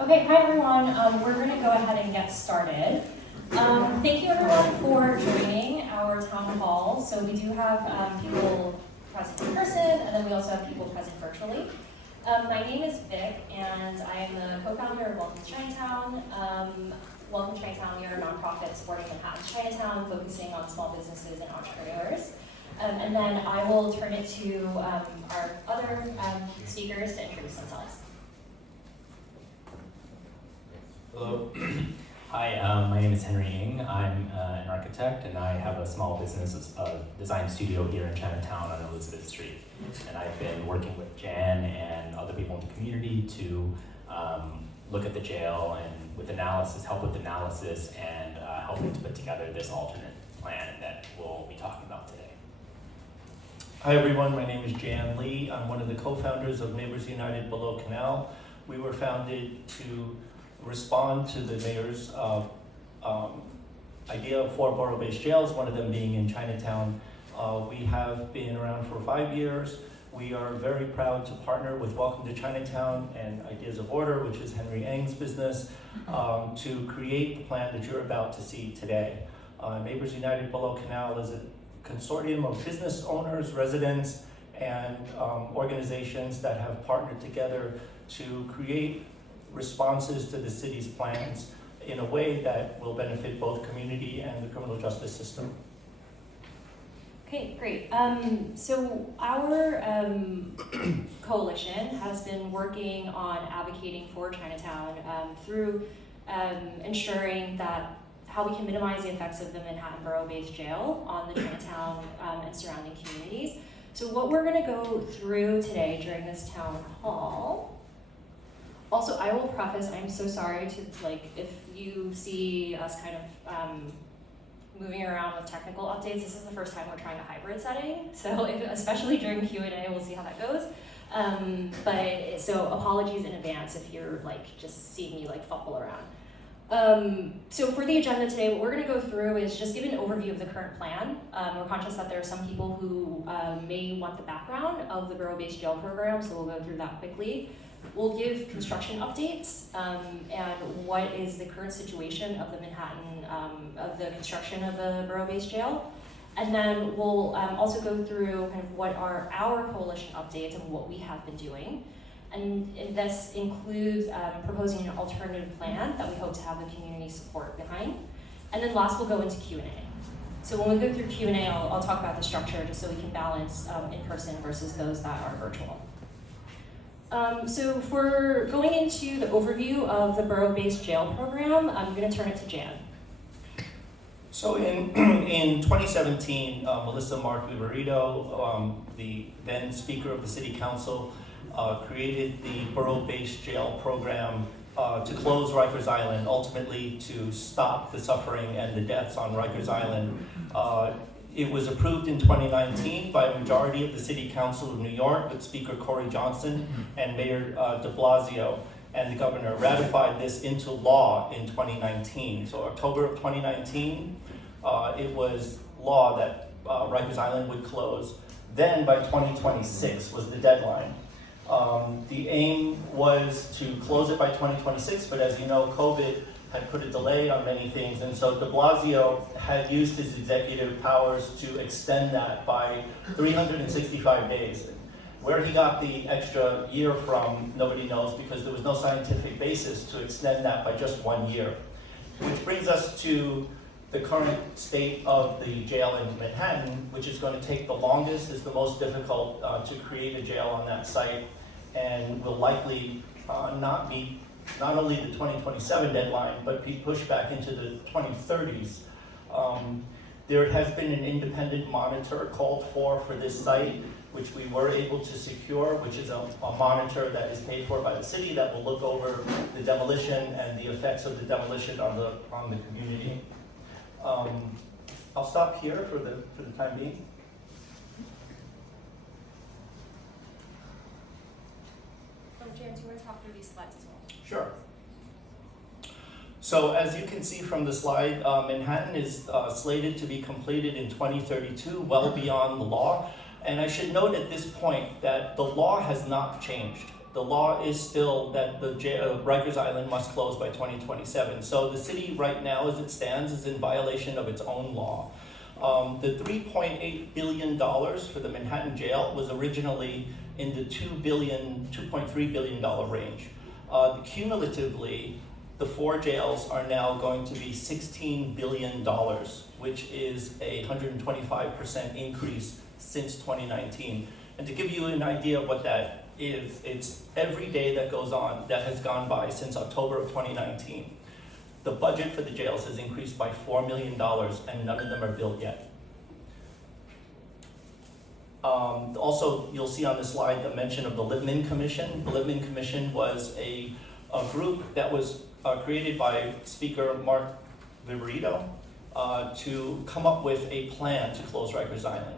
Okay, hi everyone. We're going to go ahead and get started. Thank you everyone for joining our town hall. So we do have people present in person, and then we also have people present virtually. My name is Vic, and I am the co-founder of Welcome to Chinatown. Welcome to Chinatown, we are a nonprofit supporting Manhattan's Chinatown, focusing on small businesses and entrepreneurs. And then I will turn it to our other speakers to introduce themselves. Hello. Hi, my name is Henry Ng. I'm an architect, and I have a small business design studio here in Chinatown on Elizabeth Street. And I've been working with Jan and other people in the community to look at the jail and with analysis, help with analysis, and helping to put together this alternate plan that we'll be talking about today. Hi everyone, my name is Jan Lee. I'm one of the co-founders of Neighbors United Below Canal. We were founded to respond to the mayor's idea of 4 borough-based jails, one of them being in Chinatown. We have been around for 5 years. We are very proud to partner with Welcome to Chinatown and Ideas of Order, which is Henry Ng's business, to create the plan that you're about to see today. Neighbors United Below Canal is a consortium of business owners, residents, and organizations that have partnered together to create responses to the city's plans in a way that will benefit both community and the criminal justice system. Okay, great. So our coalition has been working on advocating for Chinatown through ensuring that how we can minimize the effects of the Manhattan borough-based jail on the Chinatown and surrounding communities. So what we're going to go through today during this town hall. Also, I will preface, I'm so sorry to, if you see us kind of moving around with technical updates, this is the first time we're trying a hybrid setting. So especially during Q&A, we'll see how that goes. So apologies in advance if you're just seeing me fumble around. So for the agenda today, what we're going to go through is just give an overview of the current plan. We're conscious that there are some people who may want the background of the borough-based jail program, so we'll go through that quickly. We'll give construction updates and what is the current situation of the Manhattan, of the construction of the borough-based jail. And then we'll also go through kind of what are our coalition updates and what we have been doing. And this includes proposing an alternative plan that we hope to have the community support behind. And then last, we'll go into Q&A. So when we go through Q&A, I'll talk about the structure just so we can balance in-person versus those that are virtual. So for going into the overview of the borough-based jail program, I'm going to turn it to Jan. So in 2017, Melissa Mark-Viverito, the then Speaker of the City Council, created the borough-based jail program to close Rikers Island, ultimately to stop the suffering and the deaths on Rikers Island. It was approved in 2019 by a majority of the City Council of New York with Speaker Corey Johnson and Mayor de Blasio, and the governor ratified this into law in 2019. So October of 2019, it was law that Rikers Island would close. Then by 2026 was the deadline. The aim was to close it by 2026, but as you know, COVID had put a delay on many things, and so de Blasio had used his executive powers to extend that by 365 days. Where he got the extra year from, nobody knows, because there was no scientific basis to extend that by just 1 year. Which brings us to the current state of the jail in Manhattan, which is going to take the longest, is the most difficult to create a jail on that site, and will likely not meet not only the 2027 deadline, but be pushed back into the 2030s. There has been an independent monitor called for this site, which we were able to secure, which is a monitor that is paid for by the city that will look over the demolition and the effects of the demolition on the community. I'll stop here for the time being. Jan, do you want to talk through these slides as well? Sure. So as you can see from the slide, Manhattan is slated to be completed in 2032, well beyond the law. And I should note at this point that the law has not changed. the law is still that the Rikers Island must close by 2027. So the city right now, as it stands, is in violation of its own law. The $3.8 billion for the Manhattan jail was originally in the $2.3 billion range. Cumulatively, the 4 jails are now going to be $16 billion, which is a 125% increase since 2019. And to give you an idea of what that is, it's every day that goes on, that has gone by since October of 2019. The budget for the jails has increased by $4 million, and none of them are built yet. Also, you'll see on this slide the mention of the Lippman Commission. The Lippman Commission was a group that was created by Speaker Mark Viverito to come up with a plan to close Rikers Island.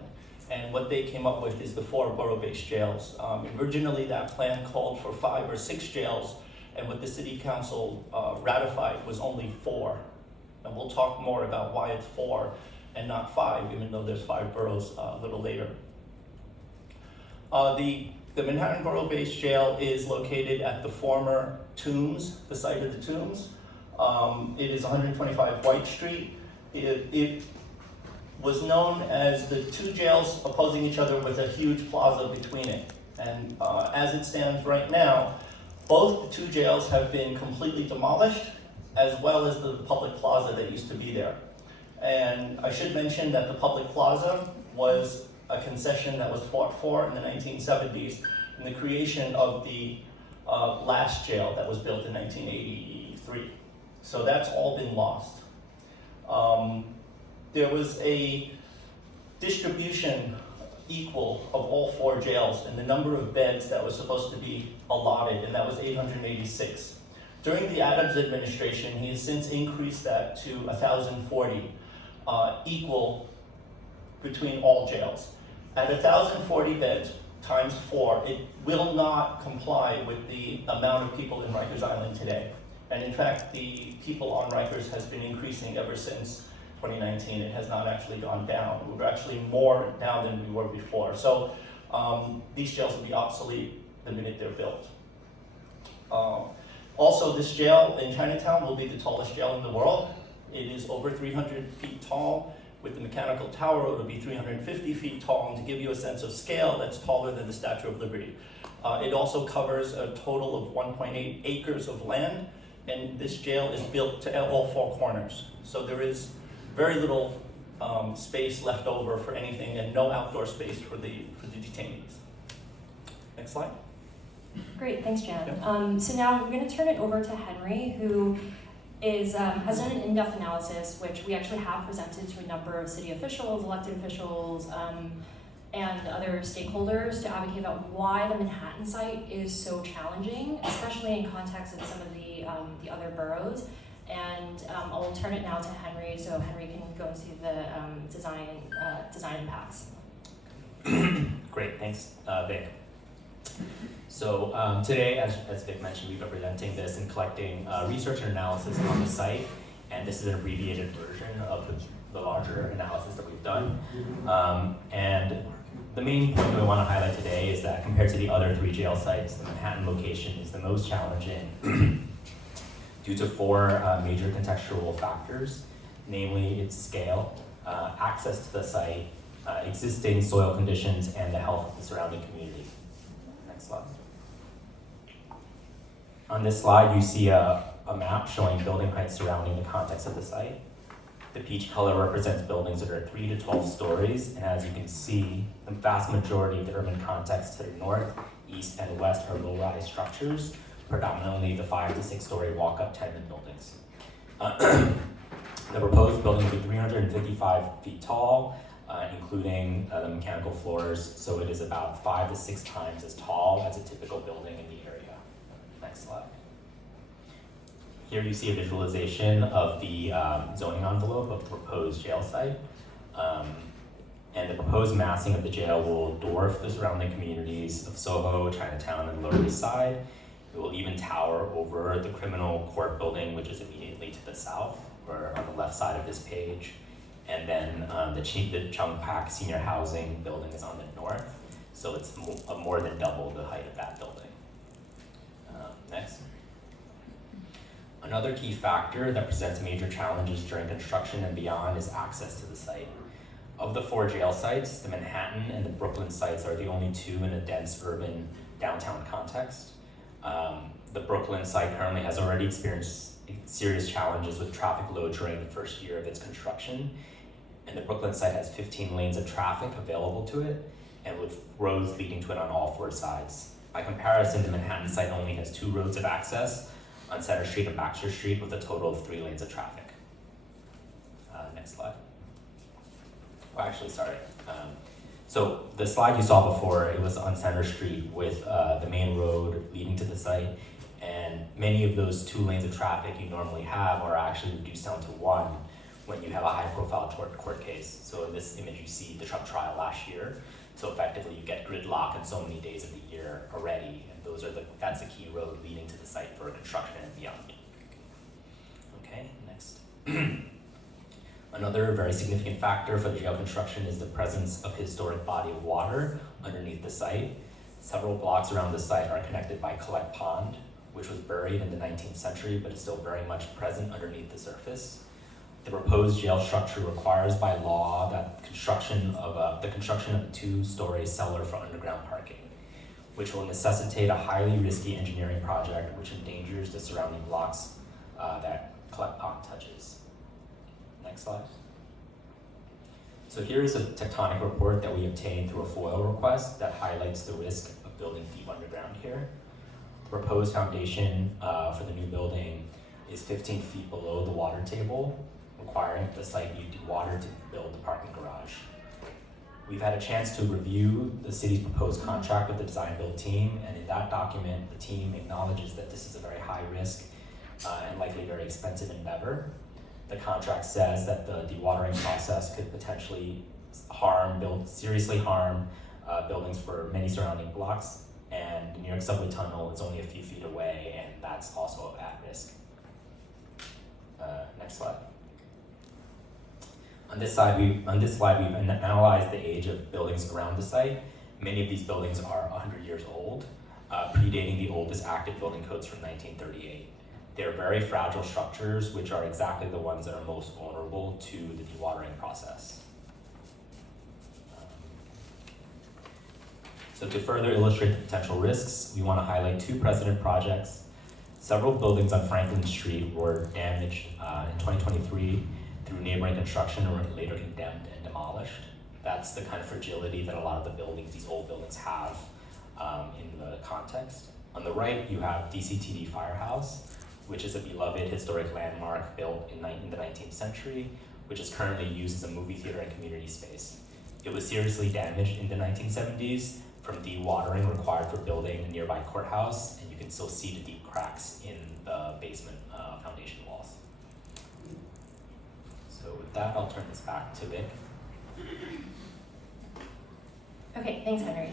And what they came up with is the 4 borough-based jails. Originally, that plan called for 5 or 6 jails, and what the city council ratified was only 4. And we'll talk more about why it's 4 and not 5, even though there's 5 boroughs a little later. The Manhattan Borough-based jail is located at the former Tombs, the site of the Tombs. It is 125 White Street. It was known as the 2 jails opposing each other with a huge plaza between it. And as it stands right now, both the 2 jails have been completely demolished, as well as the public plaza that used to be there. And I should mention that the public plaza was a concession that was fought for in the 1970s in the creation of the last jail that was built in 1983. So that's all been lost. There was a distribution equal of all 4 jails and the number of beds that was supposed to be allotted, and that was 886. During the Adams administration, he has since increased that to 1,040, equal between all jails. At 1,040 beds times 4, it will not comply with the amount of people in Rikers Island today. And in fact, the people on Rikers has been increasing ever since 2019. It has not actually gone down. We're actually more now than we were before. So these jails will be obsolete the minute they're built. Also, this jail in Chinatown will be the tallest jail in the world. It is over 300 feet tall. With the mechanical tower, it'll be 350 feet tall. And to give you a sense of scale, that's taller than the Statue of Liberty. It also covers a total of 1.8 acres of land, and this jail is built to all 4 corners. So there is very little space left over for anything, and no outdoor space for the detainees. Next slide. Great, thanks, Jan. Yeah. So now we're going to turn it over to Henry, who has done an in-depth analysis, which we actually have presented to a number of city officials, elected officials, and other stakeholders to advocate about why the Manhattan site is so challenging, especially in context of some of the other boroughs. And I'll turn it now to Henry, so Henry can go into the design impacts. Great, thanks, Vic. So today, as Vic mentioned, we've been presenting this and collecting research and analysis on the site, and this is an abbreviated version of the larger analysis that we've done. And the main point that we want to highlight today is that compared to the other 3 jail sites, the Manhattan location is the most challenging due to 4 major contextual factors, namely its scale, access to the site, existing soil conditions, and the health of the surrounding community. Next slide. On this slide, you see a map showing building heights surrounding the context of the site. The peach color represents buildings that are 3 to 12 stories, and as you can see, the vast majority of the urban context to the north, east, and west are low-rise structures, predominantly the 5 to 6 story walk-up tenement buildings. The proposed building will be 355 feet tall, including the mechanical floors, so it is about 5 to 6 times as tall as a typical building in the area. Next slide. Here you see a visualization of the zoning envelope of the proposed jail site. And the proposed massing of the jail will dwarf the surrounding communities of Soho, Chinatown, and Lower East Side. It will even tower over the criminal court building, which is immediately to the south, or on the left side of this page. And then the Chung Pak Senior Housing building is on the north, so it's more than double the height of that building. Next. Another key factor that presents major challenges during construction and beyond is access to the site. Of the 4 jail sites, the Manhattan and the Brooklyn sites are the only 2 in a dense urban downtown context. The Brooklyn site currently has already experienced serious challenges with traffic load during the first year of its construction, and the Brooklyn site has 15 lanes of traffic available to it, and with roads leading to it on all 4 sides. By comparison, the Manhattan site only has 2 roads of access on Center Street and Baxter Street with a total of 3 lanes of traffic. Next slide. Oh, actually, sorry. So the slide you saw before, it was on Center Street with the main road leading to the site, and many of those 2 lanes of traffic you normally have are actually reduced down to 1 when you have a high-profile court case. So in this image, you see the truck trial last year. So effectively, you get gridlock in so many days of the year already, and that's the key road leading to the site for construction and beyond. Okay, next. Another very significant factor for the jail construction is the presence of historic body of water underneath the site. Several blocks around the site are connected by Collect Pond, which was buried in the 19th century, but is still very much present underneath the surface. The proposed jail structure requires by law that the construction of a 2-story cellar for underground parking, which will necessitate a highly risky engineering project which endangers the surrounding blocks that Collect Pond touches. Next slide. So here is a tectonic report that we obtained through a FOIL request that highlights the risk of building deep underground here. The proposed foundation for the new building is 15 feet below the water table, requiring the site be dewatered to build the parking garage. We've had a chance to review the city's proposed contract with the design build team, and in that document, the team acknowledges that this is a very high risk and likely very expensive endeavor. The contract says that the dewatering process could potentially seriously harm buildings for many surrounding blocks, and the New York subway tunnel is only a few feet away, and that's also at risk. Next slide. On this slide, we've analyzed the age of buildings around the site. Many of these buildings are 100 years old, predating the oldest active building codes from 1938. They're very fragile structures, which are exactly the ones that are most vulnerable to the dewatering process. So to further illustrate the potential risks, we want to highlight 2 precedent projects. Several buildings on Franklin Street were damaged in 2023 through neighboring construction or were later condemned and demolished. That's the kind of fragility that a lot of these old buildings have in the context. On the right, you have DCTD Firehouse, which is a beloved historic landmark built in the 19th century, which is currently used as a movie theater and community space. It was seriously damaged in the 1970s from dewatering required for building a nearby courthouse, and you can still see the deep cracks in the basement foundation walls. So with that, I'll turn this back to Vic. Okay, thanks, Henry.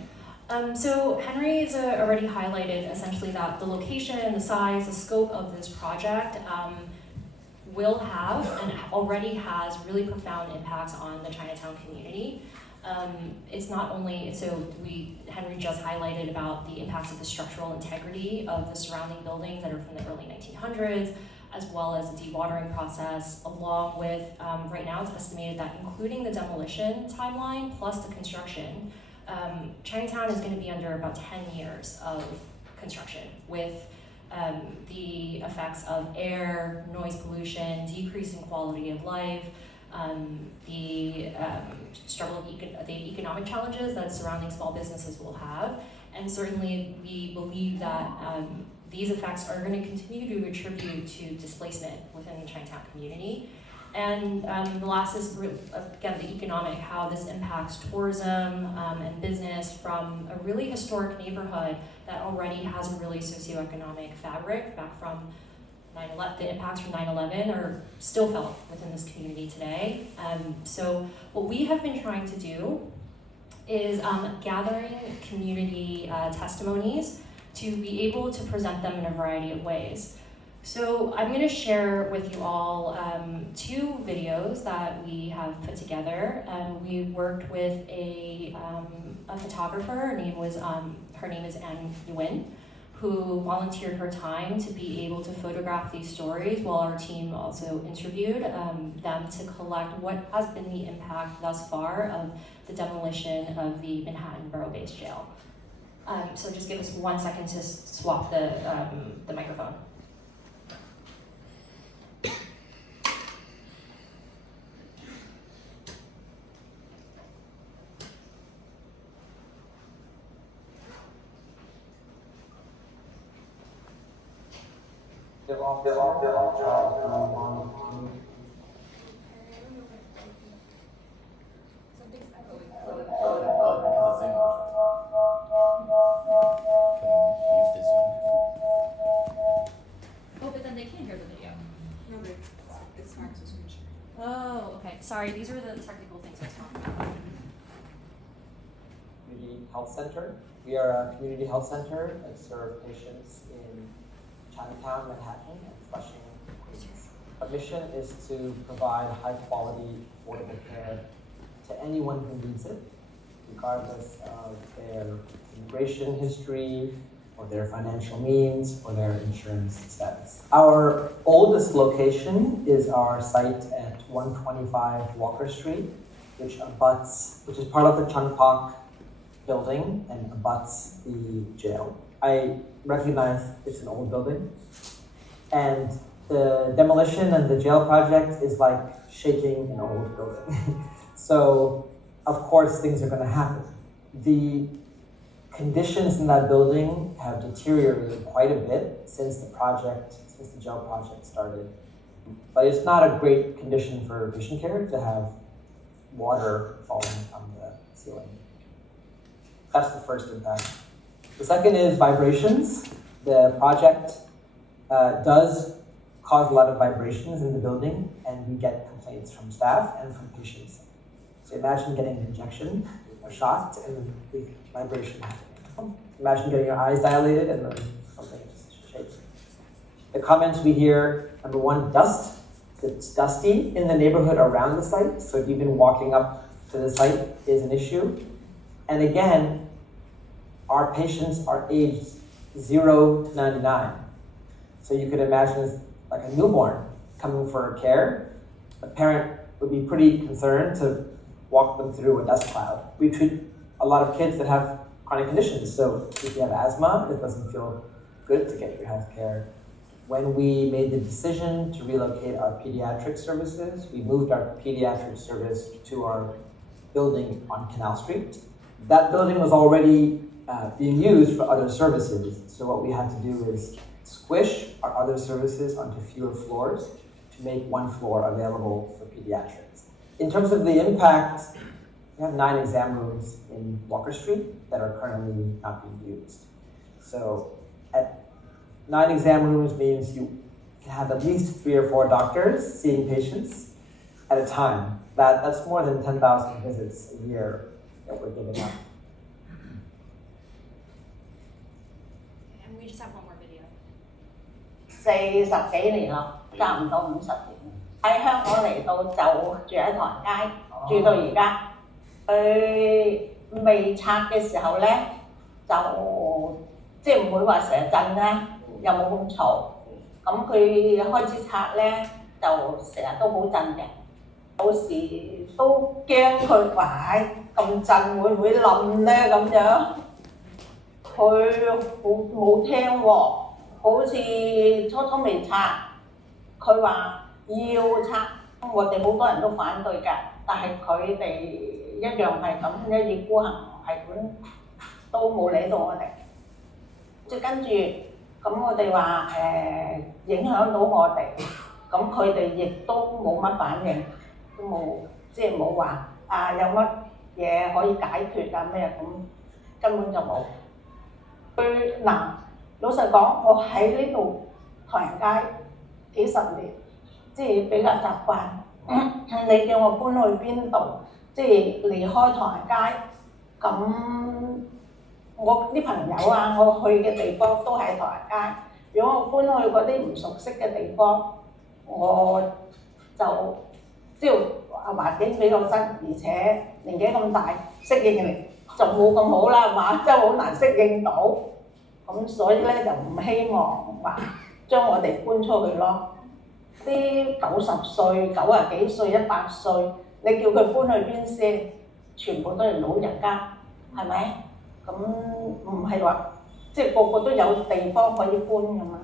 So Henry has already highlighted essentially that the location, the size, the scope of this project will have and already has really profound impacts on the Chinatown community. It's not only, Henry just highlighted about the impacts of the structural integrity of the surrounding buildings that are from the early 1900s, as well as the dewatering process, along with, right now it's estimated that including the demolition timeline plus the construction, Chinatown is going to be under about 10 years of construction with the effects of air, noise pollution, decrease in quality of life, the struggle of the economic challenges that surrounding small businesses will have. And certainly we believe that these effects are going to continue to contribute to displacement within the Chinatown community. And the last is, again, the economic, how this impacts tourism and business from a really historic neighborhood that already has a really socioeconomic fabric back from 9/11. The impacts from 9/11 are still felt within this community today. So what we have been trying to do is gathering community testimonies to be able to present them in a variety of ways. So I'm going to share with you all 2 videos that we have put together. We worked with a photographer. Her name is Ann Nguyen, who volunteered her time to be able to photograph these stories, while our team also interviewed them to collect what has been the impact thus far of the demolition of the Manhattan borough-based jail. So just give us 1 second to swap the microphone. Oh, but then they can't hear the video. No, but it's fine to switch. Oh, okay. Sorry, these were the technical things I was talking about. Community Health Center. We are a community health center that serves patients in Chinatown, Manhattan, and Flushing, Queens. Our mission is to provide high-quality, affordable care to anyone who needs it, regardless of their immigration history, or their financial means, or their insurance status. Our oldest location is our site at 125 Walker Street, which is part of the Chun Pak building and abuts the jail. I recognize it's an old building, and the demolition and the jail project is like shaking an old building. So, of course, things are going to happen. The conditions in that building have deteriorated quite a bit since the jail project started. But it's not a great condition for patient care to have water falling from the ceiling. That's the first impact. The second is vibrations. The project does cause a lot of vibrations in the building, and we get complaints from staff and from patients. So imagine getting an injection or shot and the vibration happening. Imagine getting your eyes dilated and then something just shakes. The comments we hear, number one, dust. It's dusty in the neighborhood around the site, so even walking up to the site is an issue. And again, our patients are aged 0 to 99. So you could imagine it's like a newborn coming for care. A parent would be pretty concerned to walk them through a dust cloud. We treat a lot of kids that have chronic conditions. So if you have asthma, it doesn't feel good to get your health care. When we made the decision to relocate our pediatric services, we moved our pediatric service to our building on Canal Street. That building was already being used for other services. So what we had to do is squish our other services onto fewer floors to make one floor available for pediatrics. In terms of the impact, we have 9 exam rooms in Walker Street that are currently not being used. So at 9 exam rooms means you can have at least 3 or 4 doctors seeing patients at a time. That's more than 10,000 visits a year that we're giving up. And we just have one more video. 40幾年啦，差唔多50年。喺香港嚟到就住喺唐街，住到而家。佢未拆嘅時候咧，就即係唔會話成日震啦，又冇咁嘈。咁佢開始拆咧，就成日都好震嘅。有時都驚佢話咁震會唔會冧咧咁樣。佢冇聽喎，好似初未拆，佢話要拆，我哋好多人都反對㗎，但係佢哋一樣係咁一意孤行，係咁都冇理到我哋。即係跟住咁我哋話影響到我哋，咁佢哋亦都冇乜反應，都冇即係冇話有乜嘢可以解決啊咩咁，根本就冇。佢嗱，老實講，我喺呢度唐人街幾十年，即係比較習慣。你叫我搬去邊度，即係離開唐人街，咁我啲朋友啊，我去嘅地方都喺唐人街。如果我搬去嗰啲唔熟悉嘅地方，我就即係環境比較新，而且年紀咁大，適應力就冇咁好啦，係嘛？真係好難適應到。咁所以咧就唔希望話將我哋搬出去咯。啲90歲、90幾歲、100歲，你叫佢搬去邊先？全部都係老人家，係咪？咁唔係話即係個個都有地方可以搬㗎嘛？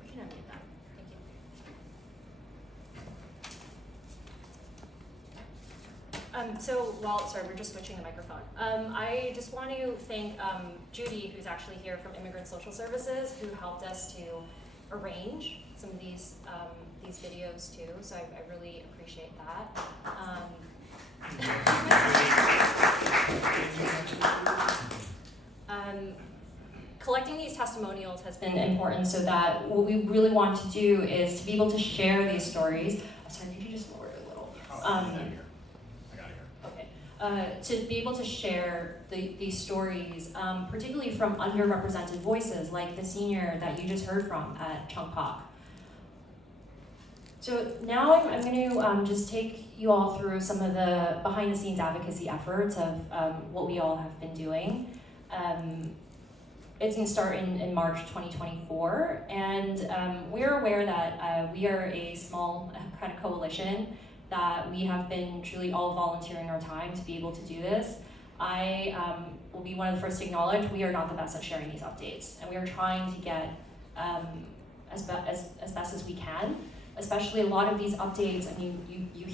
We can unmute that. Thank you. So sorry, we're just switching the microphone. I just want to thank Judy, who's actually here from Immigrant Social Services, who helped us to arrange some of these videos too. So I really appreciate that. Collecting these testimonials has been important so that what we really want to do is to be able to share these stories. Sorry, could you just lower it a little? To be able to share these stories, particularly from underrepresented voices like the senior that you just heard from at Chung Pak. So now I'm going to just take you all through some of the behind-the-scenes advocacy efforts of what we all have been doing. It's going to start in March 2024, and we're aware that we are a small kind of coalition, that we have been truly all volunteering our time to be able to do this. I will be one of the first to acknowledge we are not the best at sharing these updates, and we are trying to get as best as we can. Especially a lot of these updates, I mean, you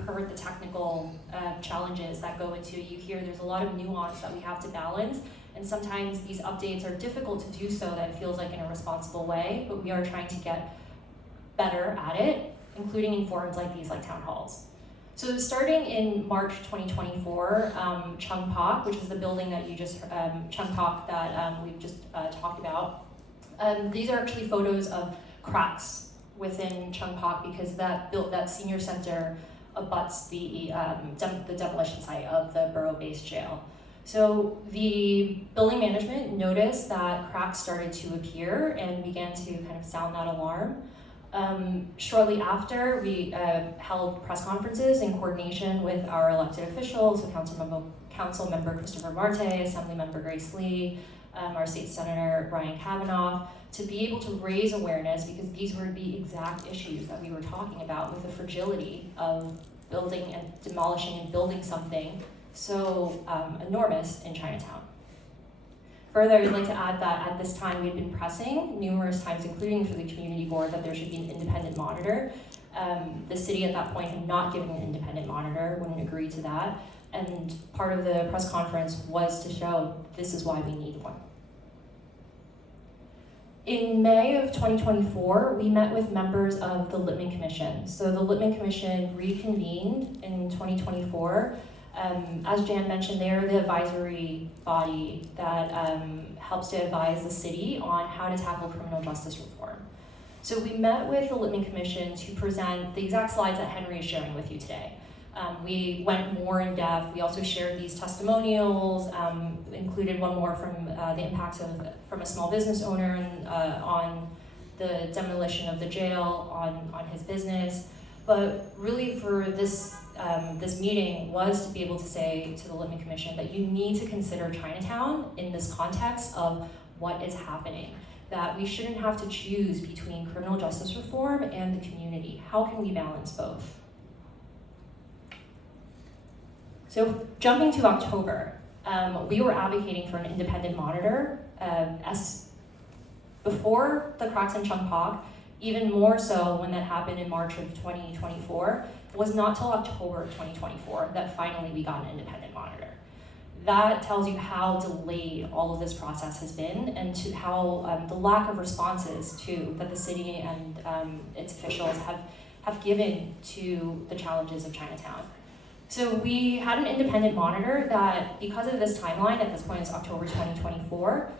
heard the technical challenges that go into it. You hear there's a lot of nuance that we have to balance, and sometimes these updates are difficult to do so that it feels like in a responsible way, but we are trying to get better at it, including in forums like these, like town halls. So starting in March 2024, Chung Pak, which is the building that you just, Chung Pak that we've just talked about, these are actually photos of cracks within Chung Pak because that senior center abuts the demolition site of the borough-based jail. So the building management noticed that cracks started to appear and began to kind of sound that alarm. Shortly after, we held press conferences in coordination with our elected officials, so Council Member Christopher Marte, Assembly Member Grace Lee, our State Senator Brian Kavanaugh, to be able to raise awareness because these were the exact issues that we were talking about with the fragility of building and demolishing and building something so enormous in Chinatown. Further, I'd like to add that at this time we've been pressing numerous times, including for the community board, that there should be an independent monitor. The city at that point had not given an independent monitor, wouldn't agree to that. And part of the press conference was to show this is why we need one. In May of 2024, we met with members of the Lippman Commission. So the Lippman Commission reconvened in 2024. As Jan mentioned, they're the advisory body that helps to advise the city on how to tackle criminal justice reform. So we met with the Lippman Commission to present the exact slides that Henry is sharing with you today. We went more in depth. We also shared these testimonials, included one more from the impacts from a small business owner on the demolition of the jail on his business. But really for this meeting was to be able to say to the Lippman Commission that you need to consider Chinatown in this context of what is happening, that we shouldn't have to choose between criminal justice reform and the community. How can we balance both? So jumping to October, we were advocating for an independent monitor. Before the cracks in Chung Pak, even more so when that happened in March of 2024, it was not till October of 2024 that finally we got an independent monitor. That tells you how delayed all of this process has been and to how the lack of responses too that the city and its officials have given to the challenges of Chinatown. So we had an independent monitor that, because of this timeline, at this point it's October 2024,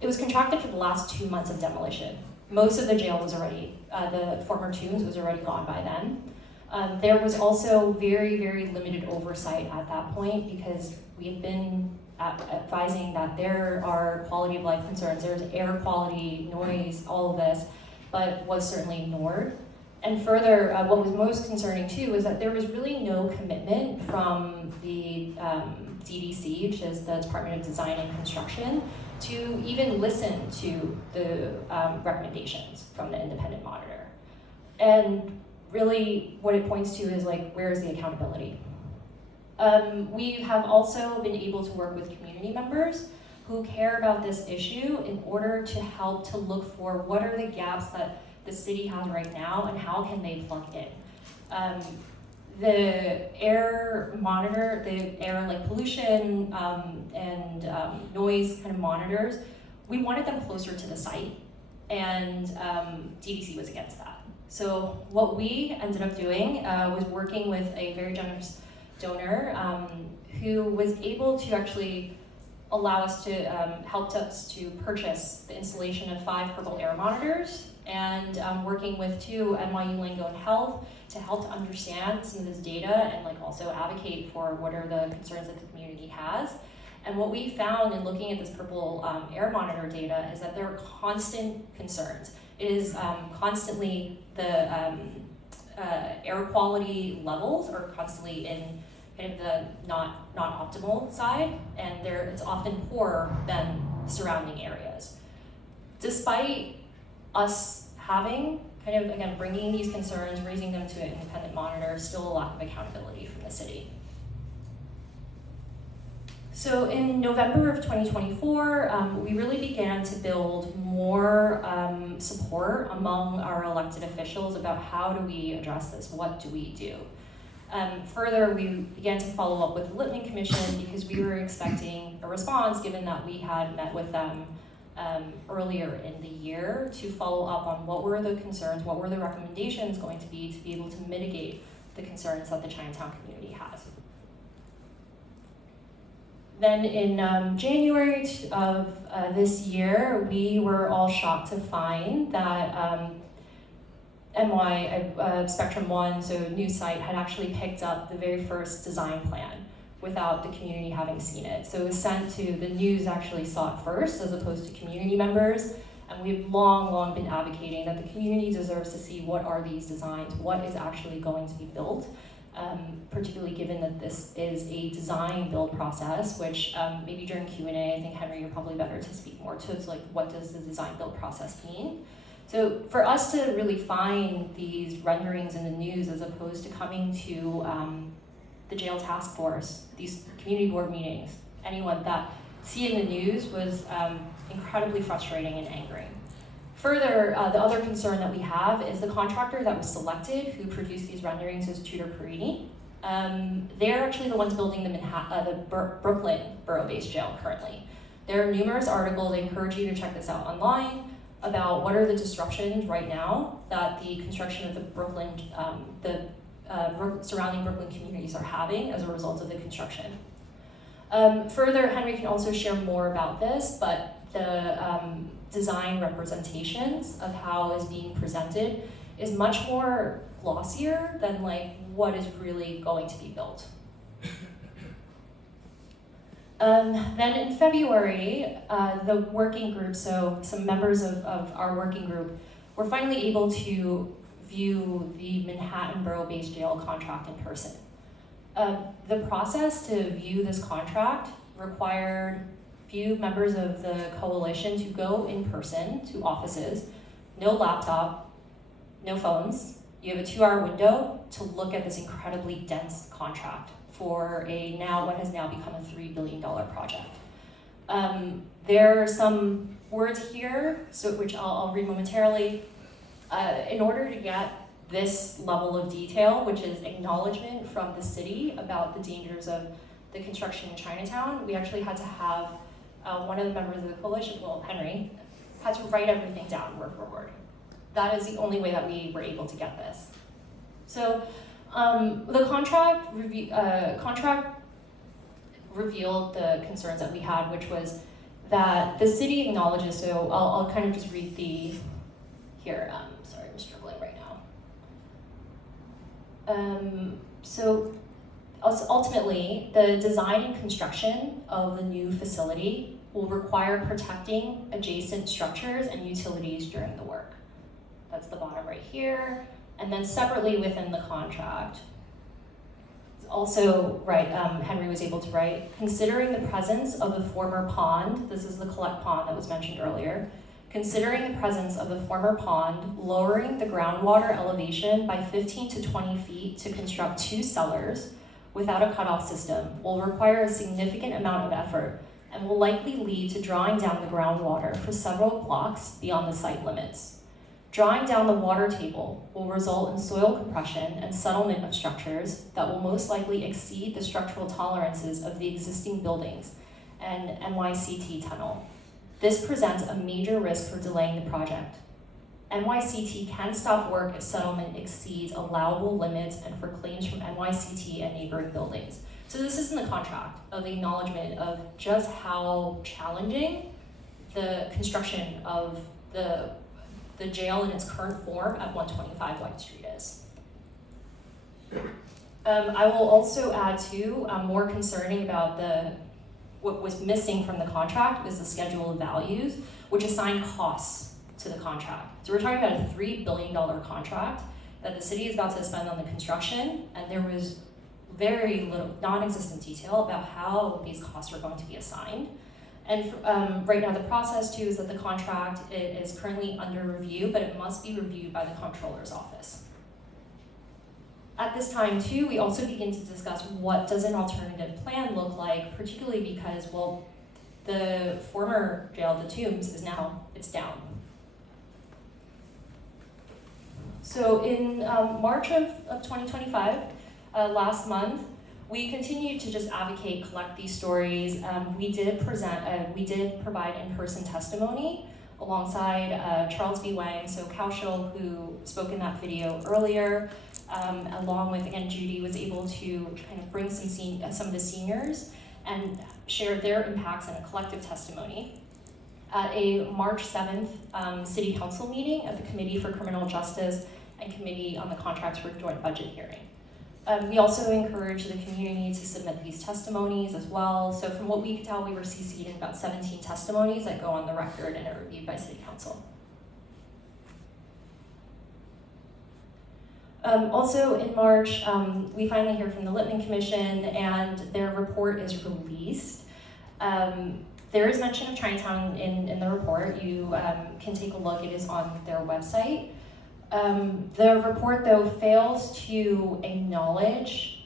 it was contracted for the last 2 months of demolition. Most of the jail was already, the former tombs was already gone by then. There was also very, very limited oversight at that point because we had been advising that there are quality of life concerns, there's air quality, noise, all of this, but was certainly ignored. And further, what was most concerning too was that there was really no commitment from the DDC, which is the Department of Design and Construction, to even listen to the recommendations from the independent monitor. And really what it points to is like, where is the accountability? We have also been able to work with community members who care about this issue in order to help to look for what are the gaps that the city has right now and how can they plug in. The air monitor, the air like pollution and noise kind of monitors, we wanted them closer to the site, and DDC was against that. So what we ended up doing was working with a very generous donor who was able to actually allow us to, helped us to purchase the installation of 5 purple air monitors, and working with 2 NYU Lingo and Health to help to understand some of this data and like also advocate for what are the concerns that the community has. And what we found in looking at this purple air monitor data is that there are constant concerns. It is constantly the air quality levels are constantly in kind of the not optimal side, and it's often poorer than surrounding areas. Despite us having kind of, again, bringing these concerns, raising them to an independent monitor, still a lack of accountability from the city. So in November of 2024, we really began to build more support among our elected officials about how do we address this, what do we do? Further, we began to follow up with the Lippman Commission because we were expecting a response, given that we had met with them earlier in the year to follow up on what were the concerns, what were the recommendations going to be able to mitigate the concerns that the Chinatown community has. Then in January of this year, we were all shocked to find that Spectrum One, so news site, had actually picked up the very first design plan without the community having seen it. So it was sent to, the news actually saw it first as opposed to community members. And we've long been advocating that the community deserves to see what are these designs, what is actually going to be built, particularly given that this is a design build process, which maybe during Q&A, I think Henry, you're probably better to speak more to. It's like, what does the design build process mean? So for us to really find these renderings in the news as opposed to coming to the jail task force, these community board meetings, anyone that see it in the news was incredibly frustrating and angering. Further, the other concern that we have is the contractor that was selected who produced these renderings is Tudor Perini. They're actually the ones building the Brooklyn borough-based jail currently. There are numerous articles, I encourage you to check this out online, about what are the disruptions right now that the construction of the Brooklyn, surrounding Brooklyn communities are having as a result of the construction. Further, Henry can also share more about this, but the design representations of how is being presented is much more glossier than like what is really going to be built. Then in February, the working group, so some members of our working group, were finally able to view the Manhattan Borough-based jail contract in person. The process to view this contract required few members of the coalition to go in person to offices, no laptop, no phones. You have a 2-hour window to look at this incredibly dense contract for what has now become a $3 billion project. There are some words here, which I'll read momentarily. In order to get this level of detail, which is acknowledgement from the city about the dangers of the construction in Chinatown, we actually had to have one of the members of the coalition, well, Henry, had to write everything down word for word. That is the only way that we were able to get this. So the contract revealed the concerns that we had, which was that the city acknowledges, so I'll kind of just read here, sorry, I'm struggling right now. So ultimately, the design and construction of the new facility will require protecting adjacent structures and utilities during the work. That's the bottom right here. And then separately within the contract, also right, Henry was able to write, considering the presence of the former pond, this is the collect pond that was mentioned earlier, considering the presence of the former pond, lowering the groundwater elevation by 15 to 20 feet to construct 2 cellars without a cutoff system will require a significant amount of effort and will likely lead to drawing down the groundwater for several blocks beyond the site limits. Drawing down the water table will result in soil compression and settlement of structures that will most likely exceed the structural tolerances of the existing buildings and NYCT tunnel. This presents a major risk for delaying the project. NYCT can stop work if settlement exceeds allowable limits and for claims from NYCT and neighboring buildings. So this is in the contract of the acknowledgement of just how challenging the construction of the jail in its current form at 125 White Street is. I will also add too, more concerning about what was missing from the contract was the schedule of values, which assigned costs to the contract. So we're talking about a $3 billion contract that the city is about to spend on the construction, and there was very little, non-existent detail about how these costs are going to be assigned. And right now the process too is that the contract is currently under review, but it must be reviewed by the comptroller's office. At this time too, we also begin to discuss what does an alternative plan look like, particularly because, well, the former jail, the Tombs, is now, it's down. So in March of 2025, last month, we continued to just advocate, collect these stories. We did provide in-person testimony alongside Charles B. Wang, so Kaushal, who spoke in that video earlier, along with, again, Judy was able to kind of bring some of the seniors and share their impacts in a collective testimony. At a March 7th City Council meeting of the Committee for Criminal Justice and Committee on the Contracts for Joint Budget hearing. We also encourage the community to submit these testimonies as well. So from what we could tell, we were CC'd in about 17 testimonies that go on the record and are reviewed by City Council. Also in March, we finally hear from the Lippman Commission and their report is released. There is mention of Chinatown in the report. You can take a look, it is on their website. The report, though, fails to acknowledge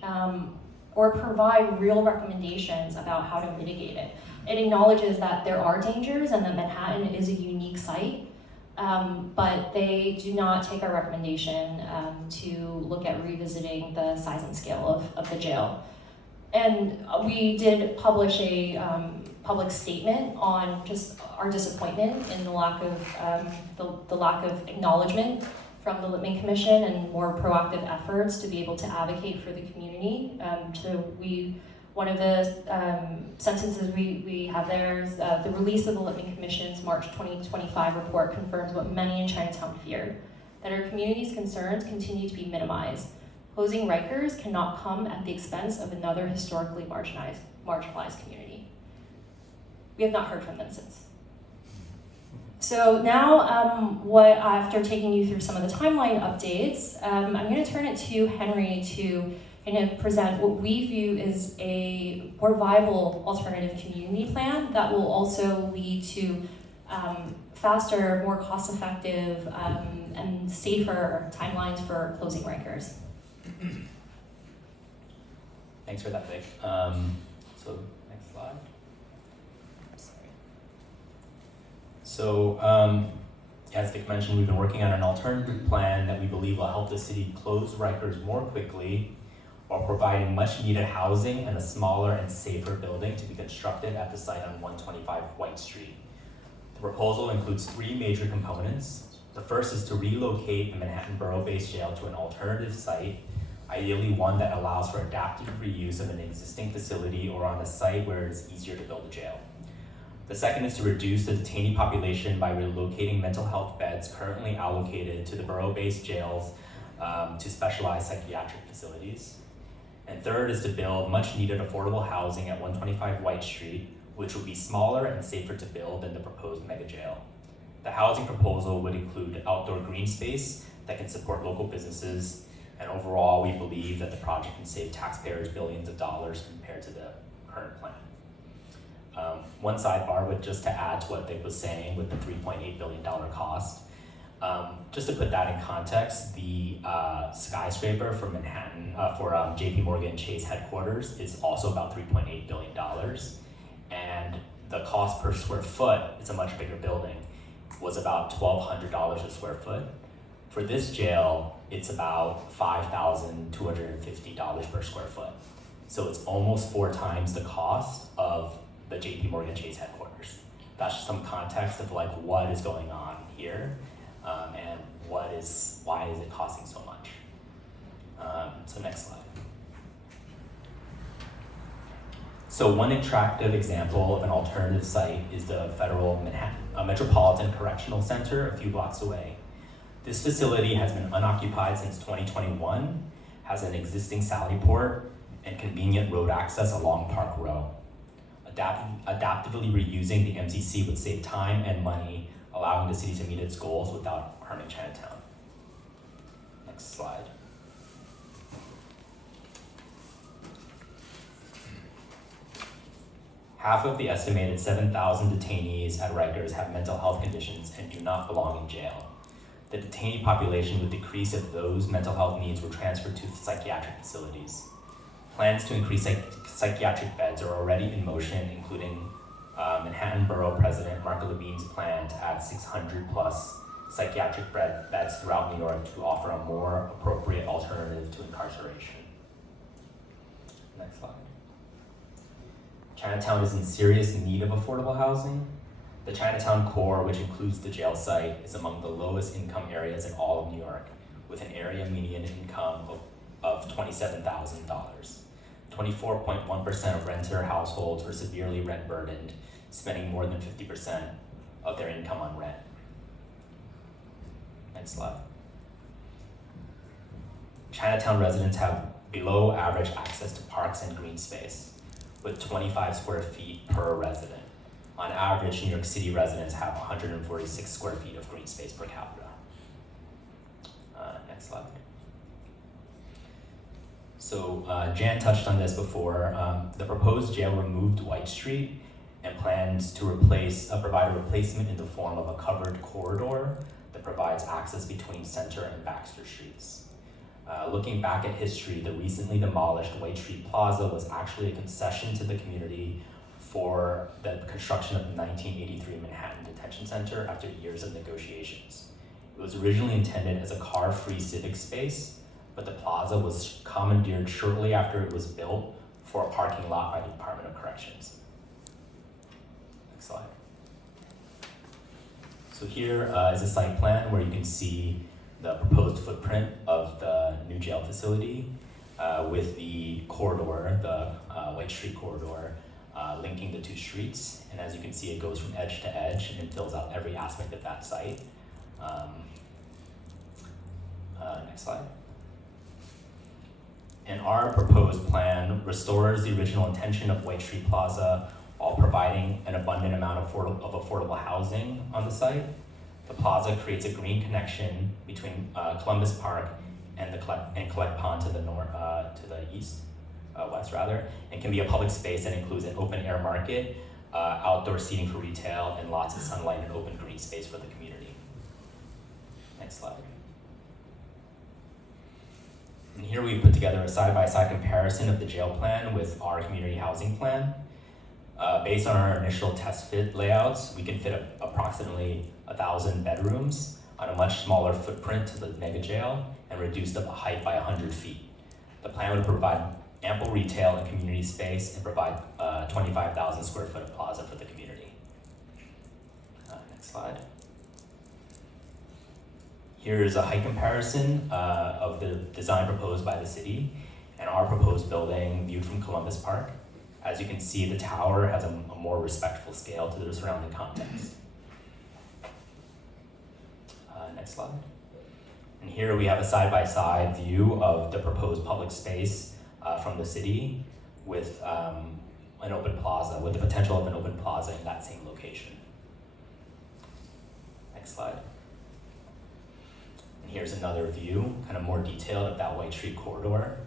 or provide real recommendations about how to mitigate it. It acknowledges that there are dangers and that Manhattan is a unique site, but they do not take our recommendation to look at revisiting the size and scale of the jail. And we did publish a public statement on just our disappointment in the lack of acknowledgement from the Lippman Commission and more proactive efforts to be able to advocate for the community. One of the sentences we have there is the release of the Lippman Commission's March 2025 report confirms what many in Chinatown feared, that our community's concerns continue to be minimized. Closing Rikers cannot come at the expense of another historically marginalized community. We have not heard from them since. So now, after taking you through some of the timeline updates, I'm going to turn it to Henry to kind of present what we view as a more viable alternative community plan that will also lead to faster, more cost-effective, and safer timelines for closing Rikers. Thanks for that, Vic. So next slide. So, as Vic mentioned, we've been working on an alternative plan that we believe will help the city close Rikers more quickly while providing much needed housing and a smaller and safer building to be constructed at the site on 125 White Street. The proposal includes 3 major components. The first is to relocate the Manhattan borough-based jail to an alternative site, ideally one that allows for adaptive reuse of an existing facility or on a site where it's easier to build a jail. The second is to reduce the detainee population by relocating mental health beds currently allocated to the borough-based jails to specialized psychiatric facilities. And third is to build much needed affordable housing at 125 White Street, which will be smaller and safer to build than the proposed mega jail. The housing proposal would include outdoor green space that can support local businesses And overall, we believe that the project can save taxpayers billions of dollars compared to the current plan. One sidebar, with just to add to what Dick was saying with the $3.8 billion cost, just to put that in context, the skyscraper for Manhattan, for JP Morgan Chase headquarters is also about $3.8 billion. And the cost per square foot, it's a much bigger building, was about $1,200 a square foot. For this jail, it's about $5,250 per square foot. So it's almost 4 times the cost of the JP Morgan Chase headquarters. That's just some context of like what is going on here, and why is it costing so much. So next slide. So one attractive example of an alternative site is the Federal Metropolitan Correctional Center a few blocks away. This facility has been unoccupied since 2021, has an existing sally port, and convenient road access along Park Row. Adaptively reusing the MCC would save time and money, allowing the city to meet its goals without harming Chinatown. Next slide. Half of the estimated 7,000 detainees at Rikers have mental health conditions and do not belong in jail. The detainee population would decrease if those mental health needs were transferred to psychiatric facilities. Plans to increase psychiatric beds are already in motion, including Manhattan Borough President Mark Levine's plan to add 600 plus psychiatric beds throughout New York to offer a more appropriate alternative to incarceration. Next slide. Chinatown is in serious need of affordable housing. The Chinatown core, which includes the jail site, is among the lowest income areas in all of New York, with an area median income of $27,000. 24.1% of renter households were severely rent burdened, spending more than 50% of their income on rent. Next slide. Chinatown residents have below average access to parks and green space, with 25 square feet per resident. On average, New York City residents have 146 square feet of green space per capita. Next slide. So Jan touched on this before. The proposed jail removed White Street and plans to provide a replacement in the form of a covered corridor that provides access between Center and Baxter Streets. Looking back at history, the recently demolished White Street Plaza was actually a concession to the community for the construction of the 1983 Manhattan Detention Center after years of negotiations. It was originally intended as a car-free civic space, but the plaza was commandeered shortly after it was built for a parking lot by the Department of Corrections. Next slide. So here is a site plan where you can see the proposed footprint of the new jail facility with the corridor, the White Street corridor, linking the 2 streets. And as you can see, it goes from edge to edge and fills out every aspect of that site. Next slide. And our proposed plan restores the original intention of White Street Plaza while providing an abundant amount of affordable housing on the site. The plaza creates a green connection between Columbus Park and Collect Pond to the west rather, and can be a public space that includes an open air market, outdoor seating for retail, and lots of sunlight and open green space for the community. Next slide. And here we put together a side-by-side comparison of the jail plan with our community housing plan. Based on our initial test fit layouts, we can fit approximately 1,000 bedrooms on a much smaller footprint to the mega jail and reduce the height by 100 feet. The plan would provide ample retail and community space and provide 25,000 square foot of plaza for the community. Next slide. Here's a height comparison of the design proposed by the city and our proposed building viewed from Columbus Park. As you can see, the tower has a more respectful scale to the surrounding context. Next slide. And here we have a side-by-side view of the proposed public space from the city with an open plaza, with the potential of an open plaza in that same location. Next slide. here's another view, kind of more detailed of that White Street corridor,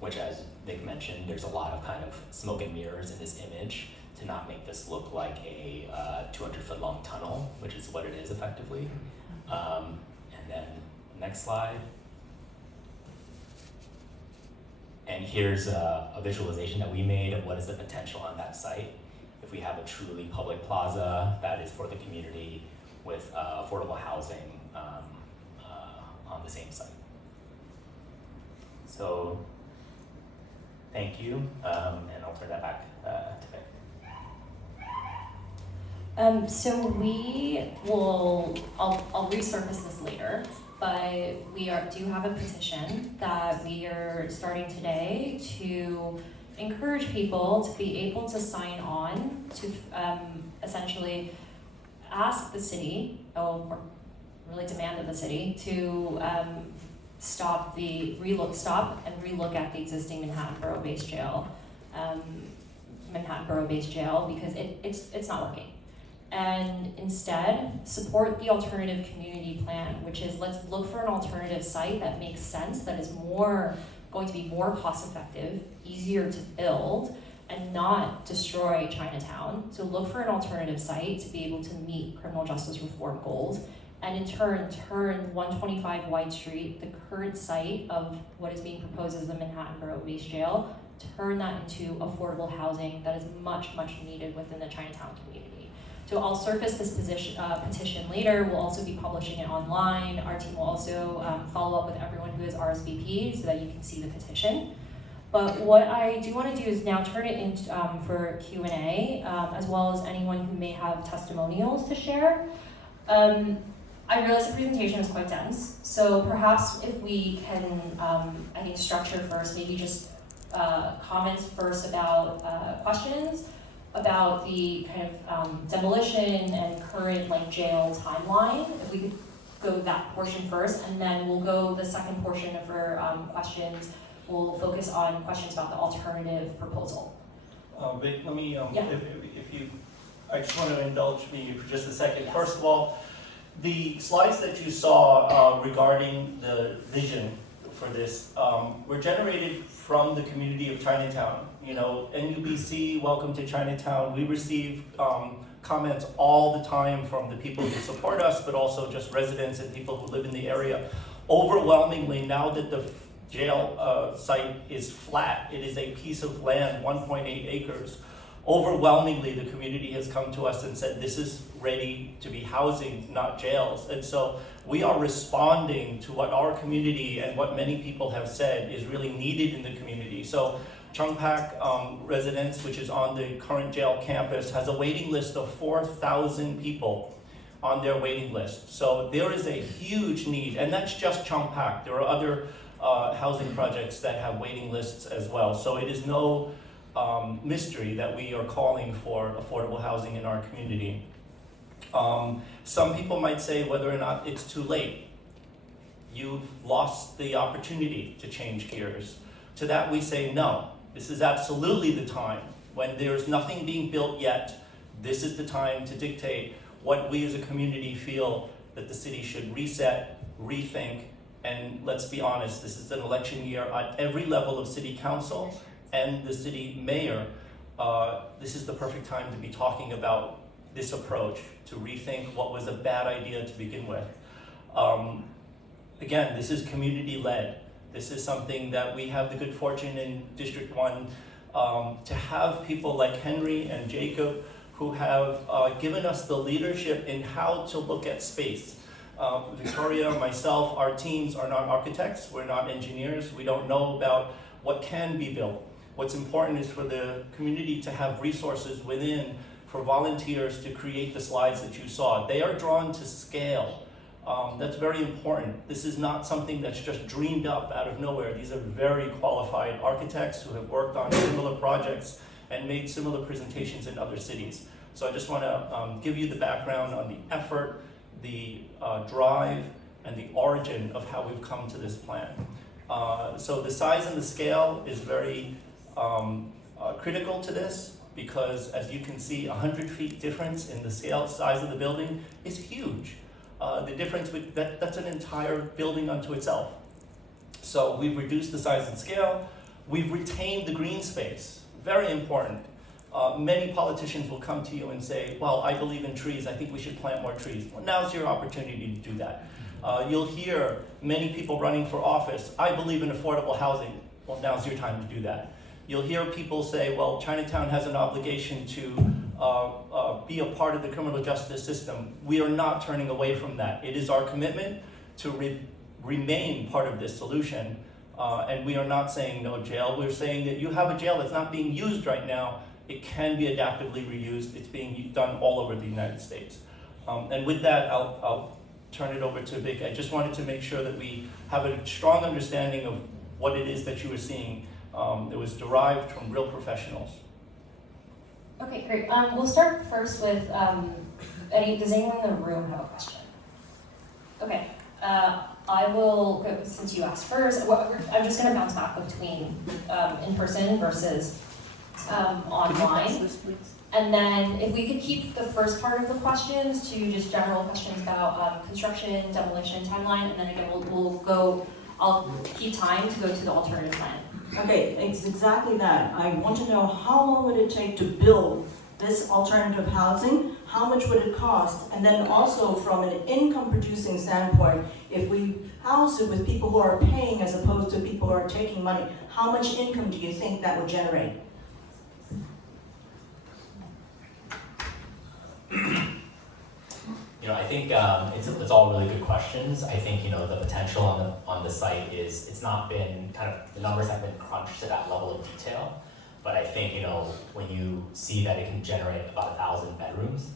which, as Nick mentioned, there's a lot of kind of smoke and mirrors in this image to not make this look like a 200-foot long tunnel, which is what it is effectively. And then next slide. And here's a visualization that we made of what is the potential on that site. If we have a truly public plaza that is for the community with affordable housing on the same site. So, thank you, and I'll turn that back to Vic. So we will, I'll resurface this later, but we do have a petition that we are starting today to encourage people to be able to sign on to essentially ask the city, or really demand of the city, to stop and relook at the existing Manhattan Borough-based jail, because it's not working. And instead, support the alternative community plan, which is, let's look for an alternative site that makes sense, that is going to be more cost effective, easier to build, and not destroy Chinatown. So look for an alternative site to be able to meet criminal justice reform goals, and in turn 125 White Street, the current site of what is being proposed as the Manhattan Borough-based jail, turn that into affordable housing that is much, much needed within the Chinatown community. So I'll surface this petition later. We'll also be publishing it online. Our team will also follow up with everyone who has RSVP so that you can see the petition. But what I do want to do is now turn it into for Q&A, as well as anyone who may have testimonials to share. I realize the presentation is quite dense, so perhaps if we can, I think, structure first, maybe just comments first about questions about the kind of demolition and current jail timeline. If we could go that portion first, and then we'll go the second portion for questions. We'll focus on questions about the alternative proposal. Vic, let me, Yeah. if you, I just want to indulge me for just a second. Yes. First of all, the slides that you saw regarding the vision for this were generated from the community of Chinatown. You know, NUBC, welcome to Chinatown. We receive comments all the time from the people who support us, but also just residents and people who live in the area. Overwhelmingly, now that the jail site is flat, it is a piece of land, 1.8 acres. Overwhelmingly, the community has come to us and said, this is ready to be housing, not jails. And so we are responding to what our community and what many people have said is really needed in the community. So Chungpak residence, which is on the current jail campus, has a waiting list of 4,000 people on their waiting list. So there is a huge need, and that's just Chungpak. There are other housing projects that have waiting lists as well. So it is no mystery that we are calling for affordable housing in our community. Some people might say whether or not it's too late. You've lost the opportunity to change gears. To that we say no. This is absolutely the time. When there's nothing being built yet, this is the time to dictate what we as a community feel that the city should reset, rethink, and let's be honest, this is an election year at every level of city council and the city mayor. This is the perfect time to be talking about this approach, to rethink what was a bad idea to begin with. Again, this is community-led. This is something that we have the good fortune in District 1 to have people like Henry and Jacob who have given us the leadership in how to look at space. Victoria, myself, our teams are not architects, we're not engineers, we don't know about what can be built. What's important is for the community to have resources within for volunteers to create the slides that you saw. They are drawn to scale. That's very important. This is not something that's just dreamed up out of nowhere. These are very qualified architects who have worked on similar projects and made similar presentations in other cities. So I just want to give you the background on the effort, the drive, and the origin of how we've come to this plan. So the size and the scale is very critical to this, because as you can see, 100 feet difference in the scale size of the building is huge. The difference with that's an entire building unto itself. So we've reduced the size and scale. We've retained the green space, very important. Many politicians will come to you and say, well, I believe in trees, I think we should plant more trees. Well, now's your opportunity to do that. You'll hear many people running for office, I believe in affordable housing. Well, now's your time to do that. You'll hear people say, well, Chinatown has an obligation to be a part of the criminal justice system. We are not turning away from that. It is our commitment to remain part of this solution. And we are not saying no jail. We're saying that you have a jail that's not being used right now. It can be adaptively reused. It's being done all over the United States. And with that, I'll turn it over to Vic. I just wanted to make sure that we have a strong understanding of what it is that you were seeing. It was derived from real professionals. Okay, great. We'll start first with, does anyone in the room have a question? Okay, I will go, since you asked first, I'm just gonna bounce back between in person versus online. And then if we could keep the first part of the questions to just general questions about construction, demolition, timeline, and then again, I'll keep time to go to the alternative plan. Okay, it's exactly that. I want to know how long would it take to build this alternative housing? How much would it cost? And then also from an income producing standpoint, if we house it with people who are paying as opposed to people who are taking money, how much income do you think that would generate? I think it's all really good questions. I think the potential on the site is it's not been the numbers haven't been crunched to that level of detail, but I think when you see that it can generate about 1,000 bedrooms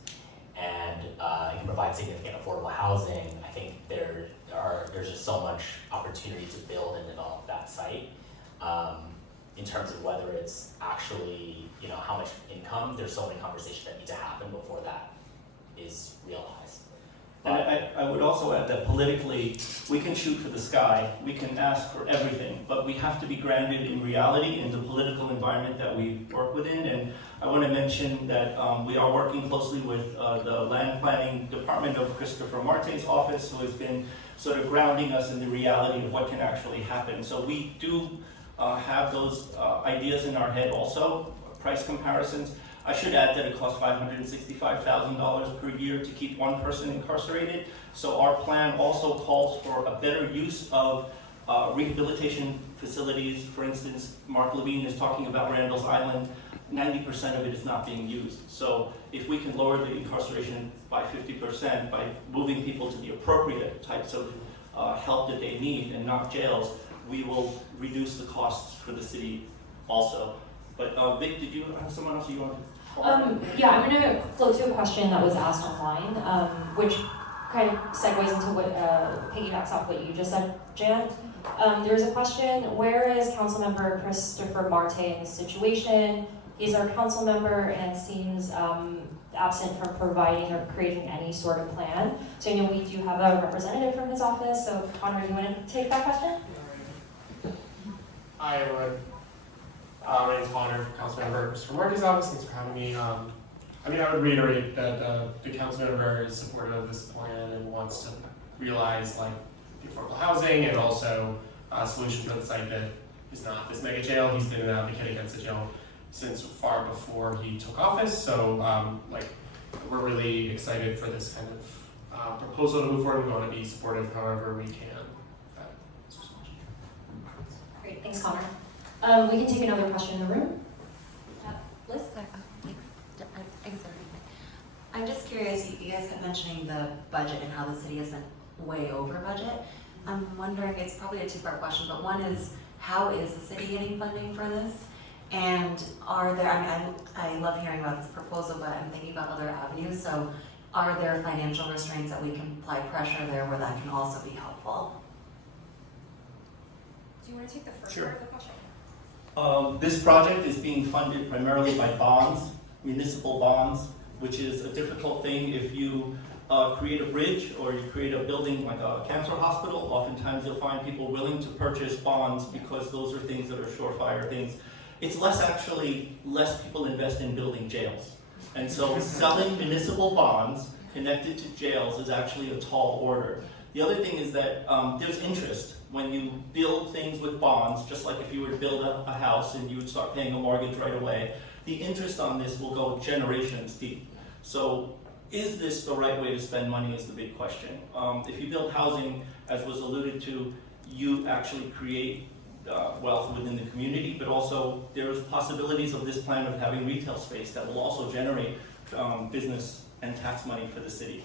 and it can provide significant affordable housing, I think there's just so much opportunity to build and develop that site. In terms of whether it's actually how much income, there's so many conversations that need to happen before that is realized. I would also add that politically, we can shoot for the sky, we can ask for everything, but we have to be grounded in reality in the political environment that we work within. And I want to mention that we are working closely with the land planning department of Christopher Marte's office, who has been sort of grounding us in the reality of what can actually happen. So we do have those ideas in our head also, price comparisons. I should add that it costs $565,000 per year to keep one person incarcerated. So our plan also calls for a better use of rehabilitation facilities. For instance, Mark Levine is talking about Randall's Island. 90% of it is not being used. So if we can lower the incarceration by 50% by moving people to the appropriate types of help that they need and not jails, we will reduce the costs for the city also. But Vic, did you have someone else you wanted to? Yeah, I'm going to float to a question that was asked online, which kind of segues into what piggybacks off what you just said, Jan. There's a question: where is Councilmember Christopher Marte in this situation? He's our council member and seems absent from providing or creating any sort of plan. So I know we do have a representative from his office. So Connor, do you want to take that question? Hi everyone. My name is Connor, Councilmember Christopher Marte's office. Thanks for having me. I would reiterate that the Councilmember is supportive of this plan and wants to realize the affordable housing and also a solution for the site that is not this mega jail. He's been an advocate against the jail since far before he took office. So we're really excited for this kind of proposal to move forward. We want to be supportive however we can. Great, thanks, Connor. We can take another question in the room. Liz? I'm just curious, you guys kept mentioning the budget and how the city has been way over budget. I'm wondering, it's probably a two-part question, but one is, how is the city getting funding for this? And are there, I love hearing about this proposal, but I'm thinking about other avenues. So are there financial restraints that we can apply pressure there where that can also be helpful? Do you want to take the first Sure. part of the question? This project is being funded primarily by bonds, municipal bonds, which is a difficult thing. If you create a bridge or you create a building like a cancer hospital, oftentimes you'll find people willing to purchase bonds because those are things that are surefire things. It's less people invest in building jails. And so selling municipal bonds connected to jails is actually a tall order. The other thing is that there's interest. When you build things with bonds, just like if you were to build a house and you would start paying a mortgage right away, the interest on this will go generations deep. So is this the right way to spend money is the big question. If you build housing, as was alluded to, you actually create wealth within the community, but also there's possibilities of this plan of having retail space that will also generate business and tax money for the city.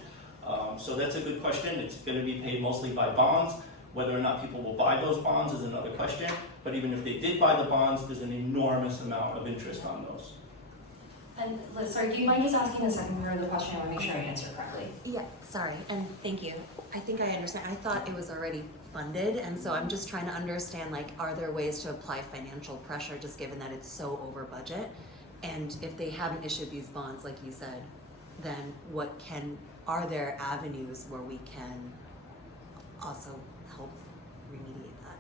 So that's a good question. It's going to be paid mostly by bonds. Whether or not people will buy those bonds is another question, but even if they did buy the bonds, there's an enormous amount of interest on those. And Liz, sorry, do you mind just asking the second part of the question? I want to make sure I answer correctly. Yeah, sorry, and thank you. I think I understand. I thought it was already funded, and so I'm just trying to understand, like, are there ways to apply financial pressure just given that it's so over budget? And if they haven't issued these bonds, like you said, then are there avenues where we can also help remediate that?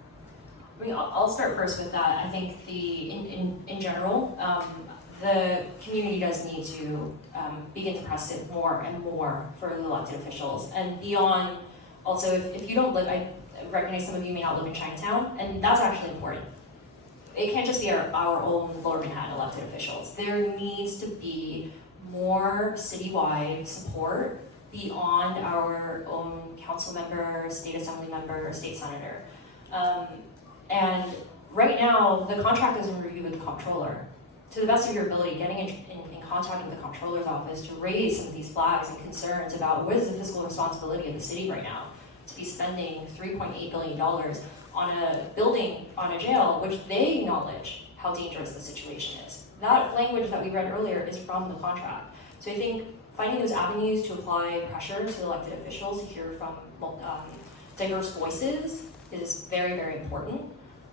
I mean, I'll start first with that. I think in general, the community does need to begin to press it more and more for the elected officials. And beyond, also, if you don't live, I recognize some of you may not live in Chinatown, and that's actually important. It can't just be our own Lower Manhattan elected officials. There needs to be more citywide support beyond our own council member, state assembly member, state senator. And right now, the contract is in review with the comptroller. To the best of your ability, getting in contact with the comptroller's office to raise some of these flags and concerns about what is the fiscal responsibility of the city right now to be spending $3.8 billion on a building, on a jail, which they acknowledge how dangerous the situation is. That language that we read earlier is from the contract. So I think finding those avenues to apply pressure to elected officials to hear from diverse voices is very, very important.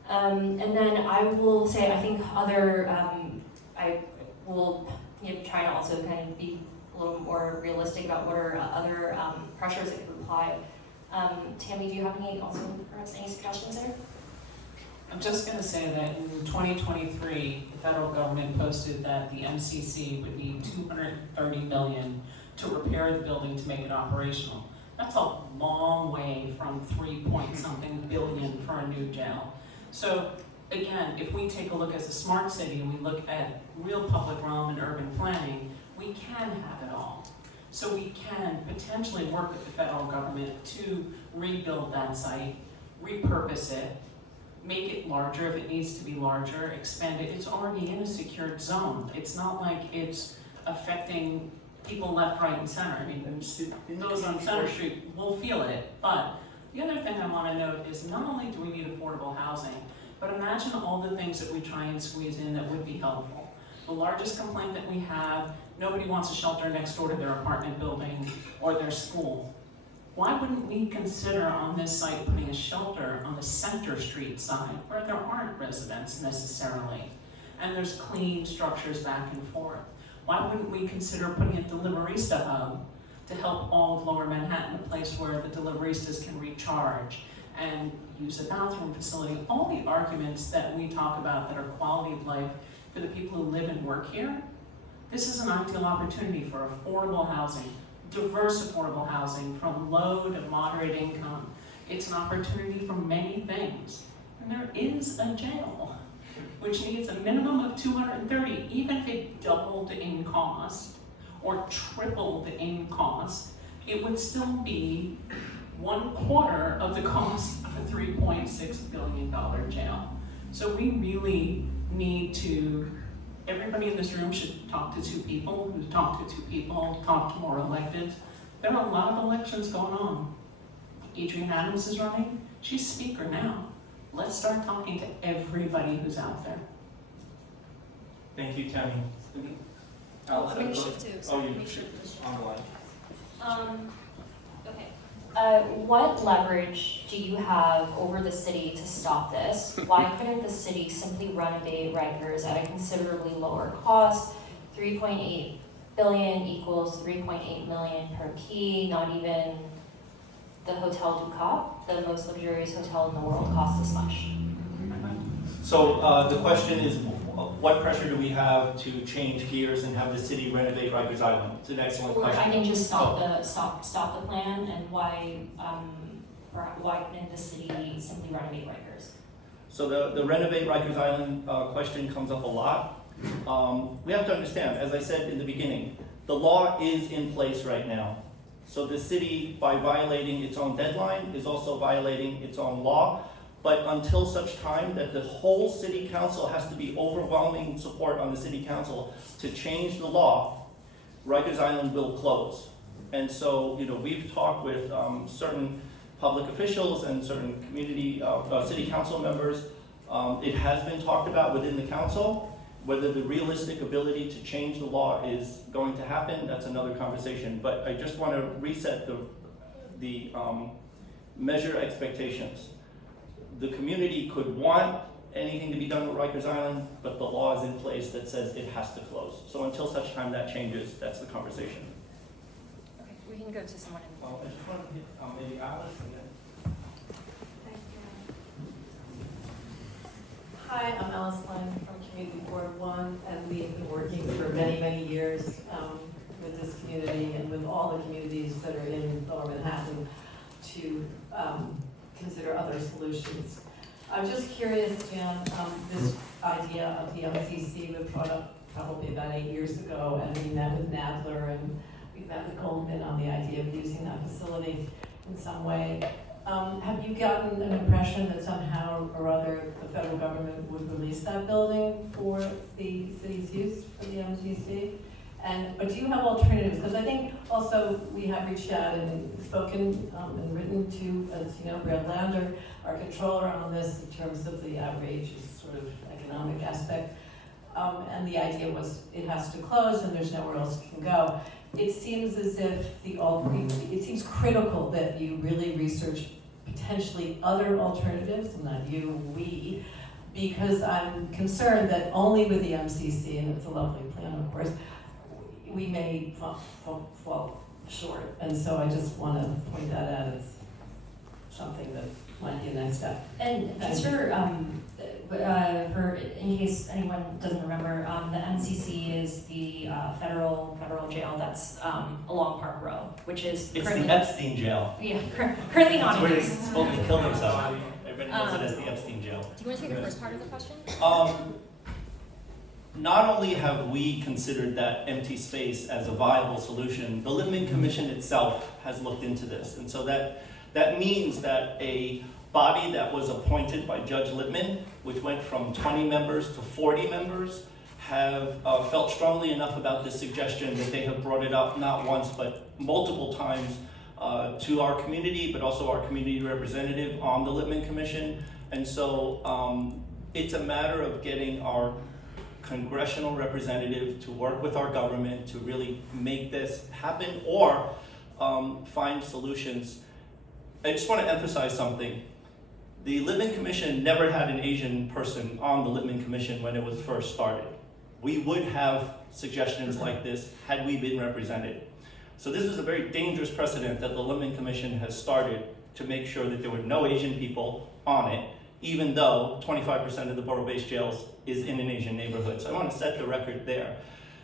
And then I will say, I think I will try to also kind of be a little more realistic about what are other pressures that could apply. Tammy, do you have perhaps any suggestions there? I'm just going to say that in 2023, the federal government posted that the MCC would need $230 million to repair the building to make it operational. That's a long way from 3-point-something billion for a new jail. So again, if we take a look as a smart city and we look at real public realm and urban planning, we can have it all. So we can potentially work with the federal government to rebuild that site, repurpose it, make it larger if it needs to be larger, expand it. It's already in a secured zone. It's not like it's affecting people left, right, and center. I mean, those on Center Street will feel it. But the other thing I want to note is not only do we need affordable housing, but imagine all the things that we try and squeeze in that would be helpful. The largest complaint that we have, nobody wants a shelter next door to their apartment building or their school. Why wouldn't we consider on this site putting a shelter on the Center Street side where there aren't residents necessarily, and there's clean structures back and forth? Why wouldn't we consider putting a deliverista hub to help all of Lower Manhattan, a place where the deliveristas can recharge and use a bathroom facility? All the arguments that we talk about that are quality of life for the people who live and work here, this is an ideal opportunity for affordable housing, diverse affordable housing from low to moderate income. It's an opportunity for many things. And there is a jail, which needs a minimum of 230, even if it doubled in cost or tripled in cost, it would still be 1/4 of the cost of a $3.6 billion jail. So we really need to, everybody in this room should talk to two people, who talk to two people, talk to more electeds. There are a lot of elections going on. Adrienne Adams is running, she's speaker now. Let's start talking to everybody who's out there. Thank you, Tammy. Let me shift too. Oh, you shift on the line. Okay. What leverage do you have over the city to stop this? Why couldn't the city simply renovate Rikers at a considerably lower cost? 3.8 billion equals 3.8 million per key, not even the Hotel du Cap, the most luxurious hotel in the world, costs this much. So the question is, what pressure do we have to change gears and have the city renovate Rikers Island? It's an excellent Or question. I can just stop the plan, and why didn't the city simply renovate Rikers? So the renovate Rikers Island question comes up a lot. We have to understand, as I said in the beginning, the law is in place right now. So the city, by violating its own deadline, is also violating its own law. But until such time that the whole city council has to be overwhelming support on the city council to change the law, Rikers Island will close. And so, we've talked with certain public officials and certain community, city council members. It has been talked about within the council. Whether the realistic ability to change the law is going to happen, that's another conversation. But I just want to reset the measure expectations. The community could want anything to be done with Rikers Island, but the law is in place that says it has to close. So until such time that changes, that's the conversation. Okay, we can go to someone in. Well, I just want to hit maybe Alice and then. Hi, I'm Alice Lynn from Community Board 1, and we've been working for many, many years with this community and with all the communities that are in Lower Manhattan to consider other solutions. I'm just curious, Jan, this idea of the MCC was brought up probably about 8 years ago, and we met with Nadler and we met with Goldman on the idea of using that facility in some way. Have you gotten an impression that somehow or other the federal government would release that building for the city's use for the MCC? But do you have alternatives? Because I think also we have reached out and spoken and written to, as you know, Brad Lander, our controller, on this in terms of the outrageous sort of economic aspect. And the idea was it has to close and there's nowhere else it can go. It seems as if it seems critical that you really research potentially other alternatives, not you, we, because I'm concerned that only with the MCC, and it's a lovely plan, of course, we may fall short. And so I just want to point that out as something that might be a next step. And just for in case anyone doesn't remember, the MCC is the federal jail that's along Park Row, which is It's the Epstein jail. Yeah, currently not It's where in he use. supposedly killed himself. Everybody knows it as the Epstein jail. Do you want to take the first part of the question? Not only have we considered that empty space as a viable solution, the Lippman Commission itself has looked into this. And so that means that a body that was appointed by Judge Lippman, which went from 20 members to 40 members, have felt strongly enough about this suggestion that they have brought it up not once but multiple times to our community, but also our community representative on the Lippman Commission. And so it's a matter of getting our congressional representative to work with our government to really make this happen or find solutions. I just want to emphasize something. The Lippman Commission never had an Asian person on the Lippman Commission when it was first started. We would have suggestions like this had we been represented. So this is a very dangerous precedent that the Lippman Commission has started to make sure that there were no Asian people on it, even though 25% of the borough-based jails is in an Asian neighborhood. So I want to set the record there.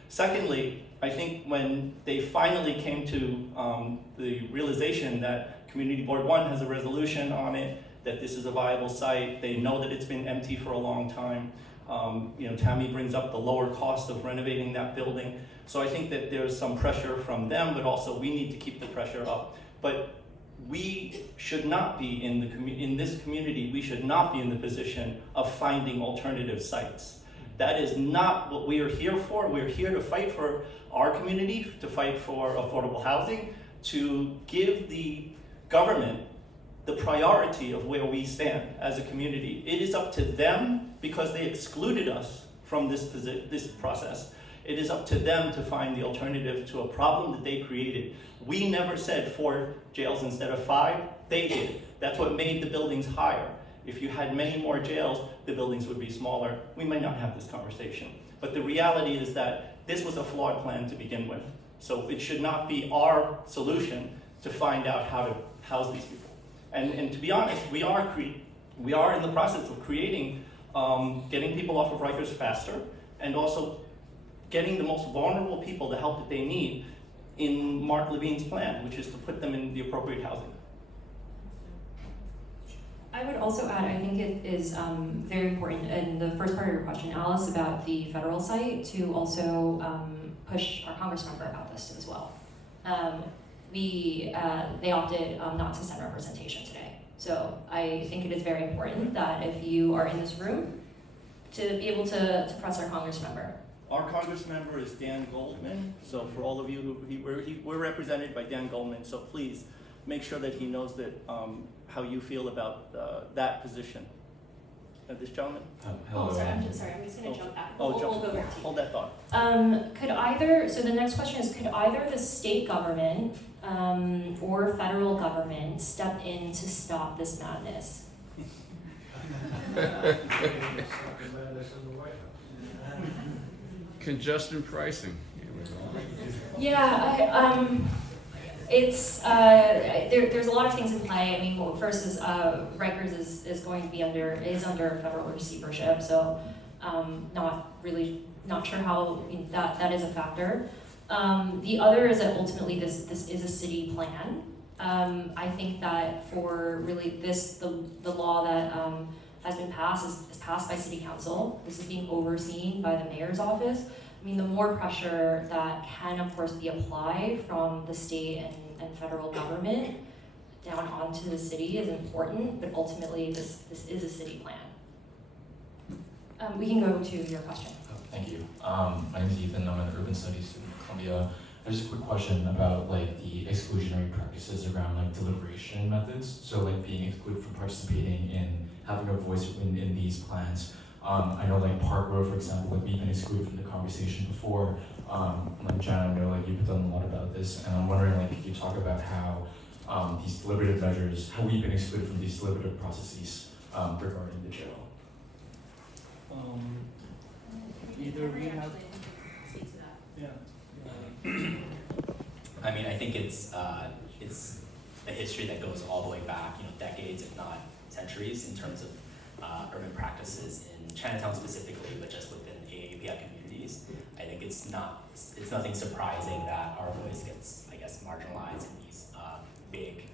Secondly, I think when they finally came to the realization that Community Board 1 has a resolution on it, that this is a viable site, they know that it's been empty for a long time. Tammy brings up the lower cost of renovating that building. So I think that there's some pressure from them, but also we need to keep the pressure up. But we should not be in this community, we should not be in the position of finding alternative sites. That is not what we are here for. We're here to fight for our community, to fight for affordable housing, to give the government the priority of where we stand as a community. It is up to them, because they excluded us from this process. It is up to them to find the alternative to a problem that they created. We never said 4 jails instead of 5, they did. That's what made the buildings higher. If you had many more jails, the buildings would be smaller. We might not have this conversation. But the reality is that this was a flawed plan to begin with. So it should not be our solution to find out how to house these people. And to be honest, we are in the process of creating, getting people off of Rikers faster. and also getting the most vulnerable people the help that they need in Mark Levine's plan, which is to put them in the appropriate housing. I would also add, I think it is very important in the first part of your question, Alice, about the federal site, to also push our Congress member about this as well. They opted not to send representation today. So I think it is very important that if you are in this room, to be able to press our Congress member. Our Congress member is Dan Goldman, so for all of you we're represented by Dan Goldman, so please make sure that he knows that how you feel about that position. This gentleman? Hello. Oh, sorry, I'm just gonna jump back. Oh, we'll go back to you. Hold that thought. So the next question is, could either the state government or federal government step in to stop this madness? Congestion pricing. Yeah, it's there's a lot of things in play. I mean, well, first is Rikers is going to be under federal receivership, so not sure how that is a factor. The other is that ultimately this is a city plan. I think that for really the law that has been passed is passed by City Council. This is being overseen by the mayor's office. I mean, the more pressure that can, of course, be applied from the state and federal government down onto the city is important, but ultimately this is a city plan. We can go to your question. Oh, thank you. My name is Ethan. I'm an urban studies student at Columbia. I have just a quick question about like the exclusionary practices around like deliberation methods. So like being excluded from participating in having a voice in these plans. I know like Park Road, for example, like we've been excluded from the conversation before. Like Jan, I know like you've done a lot about this, and I'm wondering like could you talk about how these deliberative measures, how we've been excluded from these deliberative processes regarding the jail. Either we have. Yeah. I mean, I think it's a history that goes all the way back, decades, if not centuries, in terms of urban practices in Chinatown specifically, but just within AAPI communities. I think it's nothing surprising that our voice gets, I guess, marginalized in these big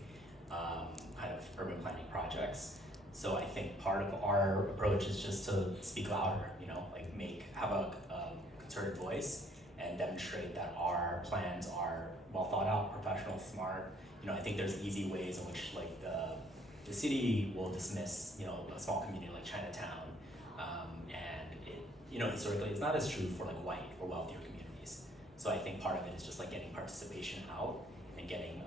kind of urban planning projects. So I think part of our approach is just to speak louder, like have a concerted voice and demonstrate that our plans are well thought out, professional, smart. I think there's easy ways in which like the city will dismiss, a small community like Chinatown, and it, historically it's not as true for like white or wealthier communities. So I think part of it is just like getting participation out and getting,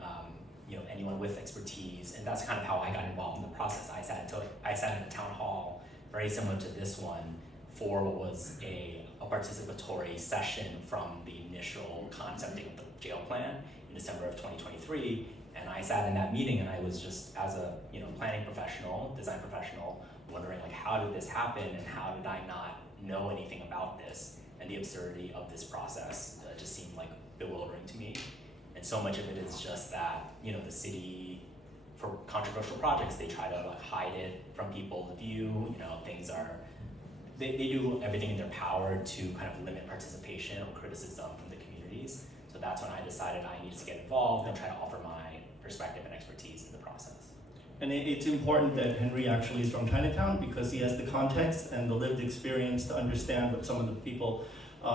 anyone with expertise, and that's kind of how I got involved in the process. I sat in a town hall very similar to this one for what was a participatory session from the initial concepting of the jail plan in December of 2023. And I sat in that meeting and I was just, as a planning professional, design professional, wondering like, how did this happen and how did I not know anything about this? And the absurdity of this process just seemed like bewildering to me. And so much of it is just that, the city, for controversial projects, they try to like hide it from people to view, things are, they do everything in their power to kind of limit participation or criticism from the communities. So that's when I decided I needed to get involved and try to offer my perspective and expertise in the process. And it's important that Henry actually is from Chinatown because he has the context and the lived experience to understand what some of the people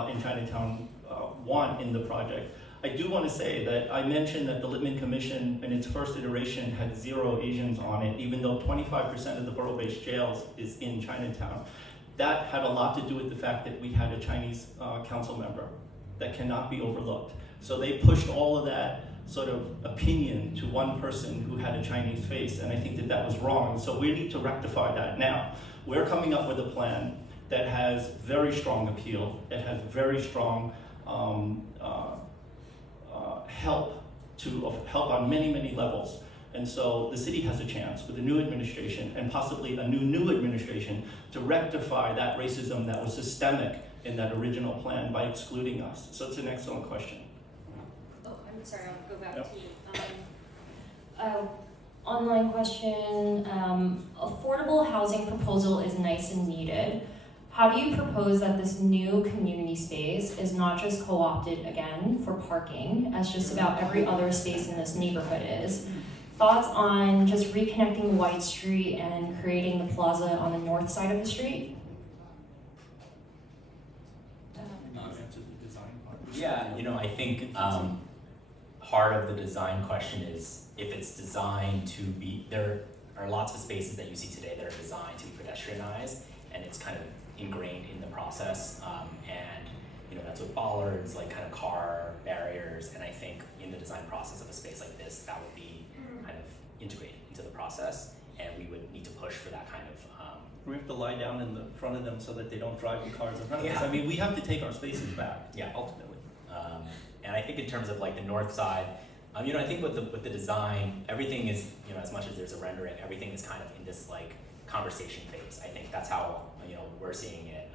in Chinatown want in the project. I do want to say that I mentioned that the Lippman Commission in its first iteration had 0 Asians on it, even though 25% of the borough-based jails is in Chinatown. That had a lot to do with the fact that we had a Chinese council member that cannot be overlooked. So they pushed all of that sort of opinion to one person who had a Chinese face, and I think that was wrong. So we need to rectify that now. We're coming up with a plan that has very strong appeal, that has very strong help on many, many levels. And so the city has a chance with a new administration and possibly a new administration to rectify that racism that was systemic in that original plan by excluding us. So it's an excellent question. Oh, I'm sorry, I'll go back to online question. Affordable housing proposal is nice and needed. Have you proposed that this new community space is not just co-opted again for parking, as just about every other space in this neighborhood is? Thoughts on just reconnecting White Street and creating the plaza on the north side of the street? Yeah, you know, I think part of the design question is if it's designed to be, there are lots of spaces that you see today that are designed to be pedestrianized, and it's kind of ingrained in the process. And you know, that's with bollards, like kind of car barriers, and I think in the design process of a space like this, that would be kind of integrated into the process, and we would need to push for that kind of We have to lie down in the front of them so that they don't drive the cars in front of us. I mean, we have to take our spaces back, ultimately. And I think in terms of like the north side, you know, I think with the design, everything is, you know, as much as there's a rendering, everything is kind of in this like conversation phase. I think that's how, you know, we're seeing it.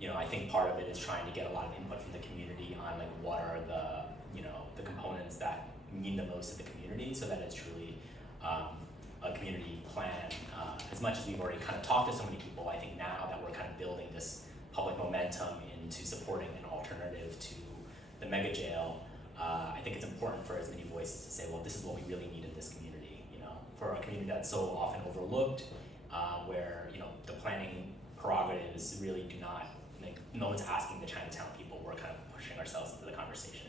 You know, I think part of it is trying to get a lot of input from the community on like what are the, you know, the components that mean the most to the community, so that it's truly a community plan. As much as we've already kind of talked to so many people, I think now that we're kind of building this public momentum into supporting an alternative to the mega jail, I think it's important for as many voices to say, well, this is what we really need in this community, you know, for a community that's so often overlooked, where, you know, the planning prerogatives really do not, like, no one's asking the Chinatown people, we're kind of pushing ourselves into the conversation.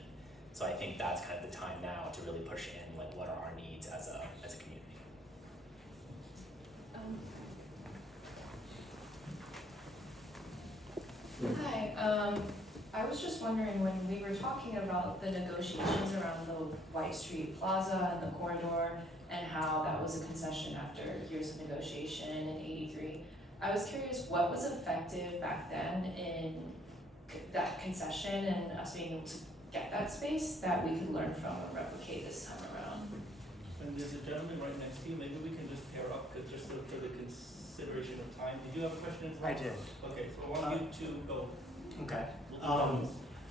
So I think that's kind of the time now to really push in, like, what are our needs as a community. Hi, I was just wondering, when we were talking about the negotiations around the White Street Plaza and the corridor and how that was a concession after years of negotiation in '83, I was curious what was effective back then in that concession and us being able to get that space that we could learn from and replicate this time around. And there's a gentleman right next to you, maybe we can just pair up, because just for the consideration of time. Did you have questions? I did. Okay, so I want you to go. Okay.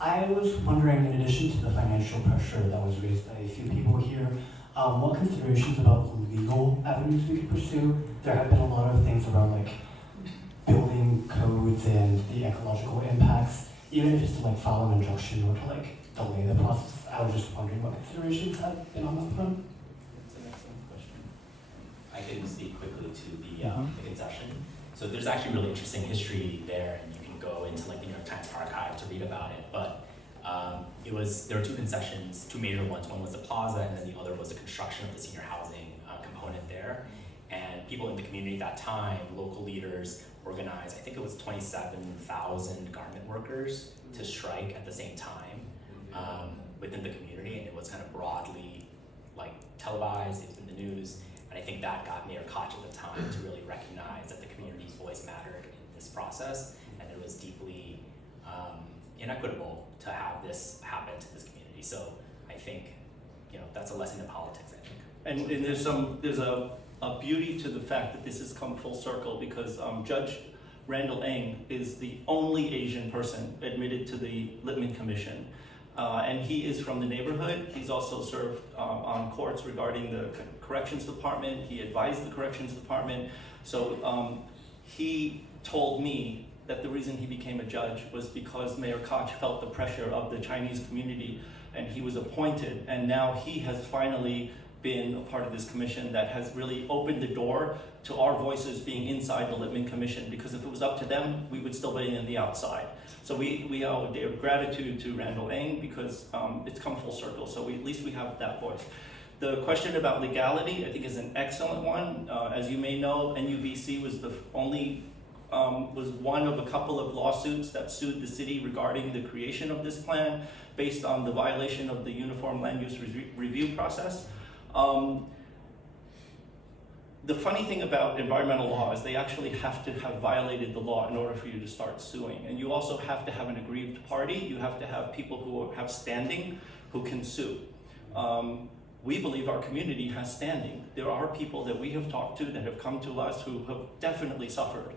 I was wondering, in addition to the financial pressure that was raised by a few people here, what considerations about legal avenues we could pursue? There have been a lot of things around like building codes and the ecological impacts, even if it's to like file an injunction or to like delay the process. I was just wondering what considerations have been on that front. That's an excellent question. I can speak quickly to the concession. So there's actually really interesting history there, and you can go into like the New York Times archive to read about it. But there were two concessions, two major ones. One was the plaza, and then the other was the construction of the senior housing component there. And people in the community at that time, local leaders, organized, I think it was 27,000 garment workers to strike at the same time within the community, and it was kind of broadly like televised, it was in the news, and I think that got Mayor Koch at the time to really recognize that the community's voice mattered in this process, and it was deeply inequitable to have this happen to this community. So I think, you know, that's a lesson in politics, I think. And there's a beauty to the fact that this has come full circle, because Judge Randall Ng is the only Asian person admitted to the Lippman Commission. And he is from the neighborhood. He's also served on courts regarding the corrections department. He advised the corrections department. So he told me that the reason he became a judge was because Mayor Koch felt the pressure of the Chinese community, and he was appointed. And now he has finally been a part of this commission that has really opened the door to our voices being inside the Lippman Commission, because if it was up to them, we would still be on the outside. So we owe a day of gratitude to Randall Ng, because it's come full circle, so at least we have that voice. The question about legality, I think, is an excellent one. As you may know, NUBC was was one of a couple of lawsuits that sued the city regarding the creation of this plan based on the violation of the Uniform Land Use Review process. The funny thing about environmental law is they actually have to have violated the law in order for you to start suing. And you also have to have an aggrieved party. You have to have people who have standing who can sue. We believe our community has standing. There are people that we have talked to that have come to us who have definitely suffered.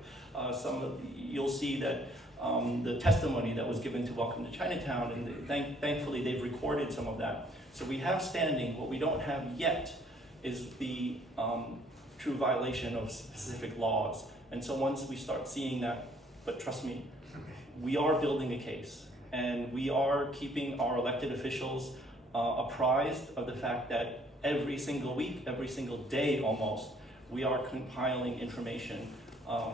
You'll see that the testimony that was given to Welcome to Chinatown, and thankfully they've recorded some of that. So we have standing. What we don't have yet is the true violation of specific laws. And so once we start seeing that but trust me, we are building a case, and we are keeping our elected officials apprised of the fact that every single week, every single day almost, we are compiling information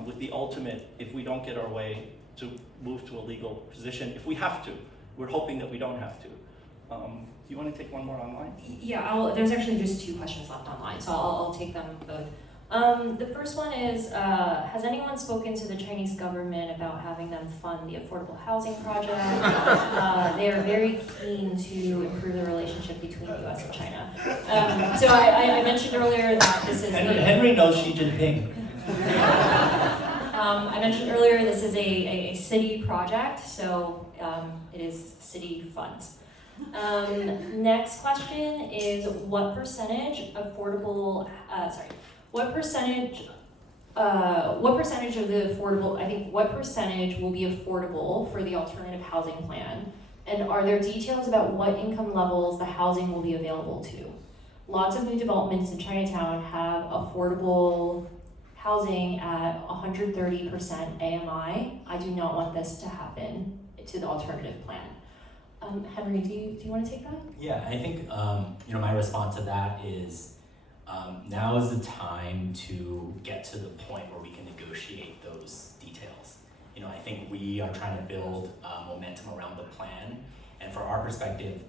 with the ultimate, if we don't get our way, to move to a legal position if we have to. We're hoping that we don't have to. Do you want to take one more online? Yeah, there's actually just 2 questions left online, so I'll take them both. The first one is, has anyone spoken to the Chinese government about having them fund the affordable housing project? They are very keen to improve the relationship between the US and China. So I mentioned earlier that this is Henry knows Xi Jinping. I mentioned earlier this is a city project, so it is city funds. Next question is what percentage of the affordable, what percentage will be affordable for the alternative housing plan? And are there details about what income levels the housing will be available to? Lots of new developments in Chinatown have affordable housing at 130% AMI. I do not want this to happen to the alternative plan. Henry, do you want to take that? Yeah, I think my response to that is now is the time to get to the point where we can negotiate those details. I think we are trying to build momentum around the plan, and for our perspective,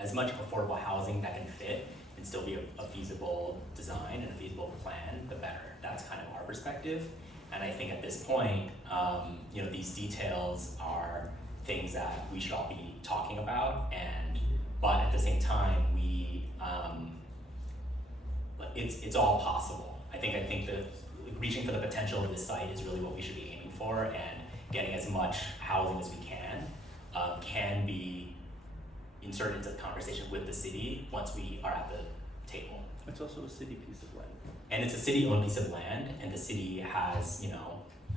as much affordable housing that can fit and still be a feasible design and a feasible plan, the better. That's kind of our perspective, and I think at this point, these details are things that we should all be talking about, but at the same time, it's all possible. I think that reaching for the potential of this site is really what we should be aiming for, and getting as much housing as we can be inserted into the conversation with the city once we are at the table. It's also a city piece of land. And it's a city-owned piece of land, and the city has,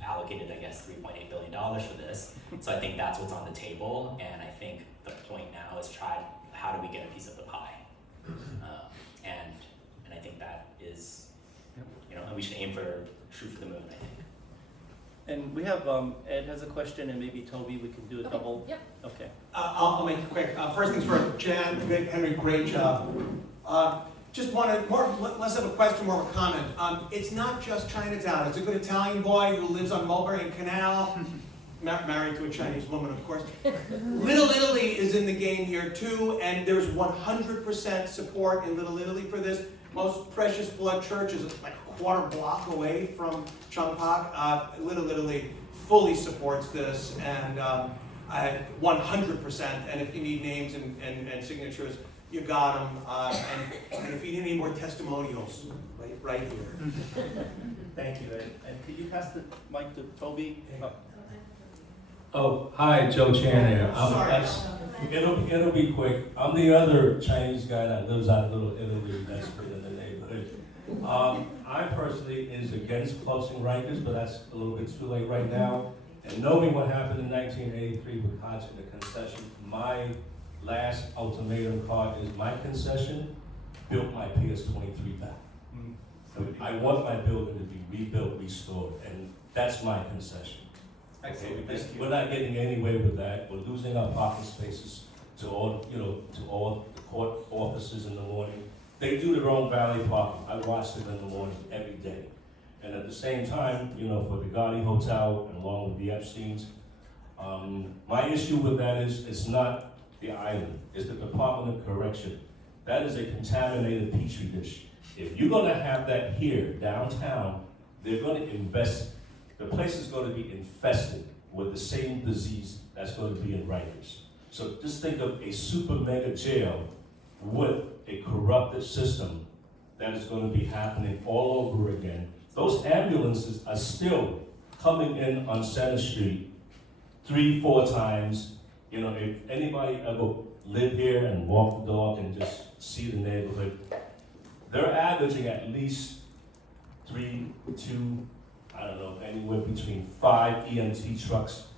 allocated, I guess, $3.8 billion for this. So I think that's what's on the table, and I think the point now is how do we get a piece of the pie? And I think that is, and we should shoot for the moon, I think. And we have, Ed has a question, and maybe Toby, we can do a double. Yep. Okay. I'll make it quick. First things first, Jan, Henry, great job. Just wanted less of a question, more of a comment. It's not just Chinatown. It's a good Italian boy who lives on Mulberry and Canal, married to a Chinese woman, of course. Little Italy is in the game here too, and there's 100% support in Little Italy for this. Most Precious Blood Church is like a quarter block away from Chongpak. Little Italy fully supports this, and 100%. And if you need names and signatures, you got them. And if you need any more testimonials, right here. Thank you, Ed. And could you pass the mic to Toby? Oh, hi, Joe Chan here. Sorry. It'll be quick. I'm the other Chinese guy that lives out of Little Italy that's in the neighborhood. I personally is against closing Rikers, but that's a little bit too late right now. And knowing what happened in 1983 with Koch and the concession, my last ultimatum card is my concession built my PS-23 back. So I want my building to be rebuilt, restored, and that's my concession. Okay, because we're not getting anywhere with that. We're losing our parking spaces to all the court offices in the morning. They do their own valet parking. I watch them in the morning every day. And at the same time, for the Gotti Hotel and along with the Epsteins, my issue with that is it's not the island, it's the Department of Correction. That is a contaminated petri dish. If you're gonna have that here, downtown, they're gonna invest. The place is going to be infested with the same disease that's going to be in Rikers. So just think of a super mega jail with a corrupted system that is going to be happening all over again. Those ambulances are still coming in on Center Street 3-4 times. If anybody ever lived here and walked the dog and just see the neighborhood, they're averaging at least 3 to anywhere between 5 EMT trucks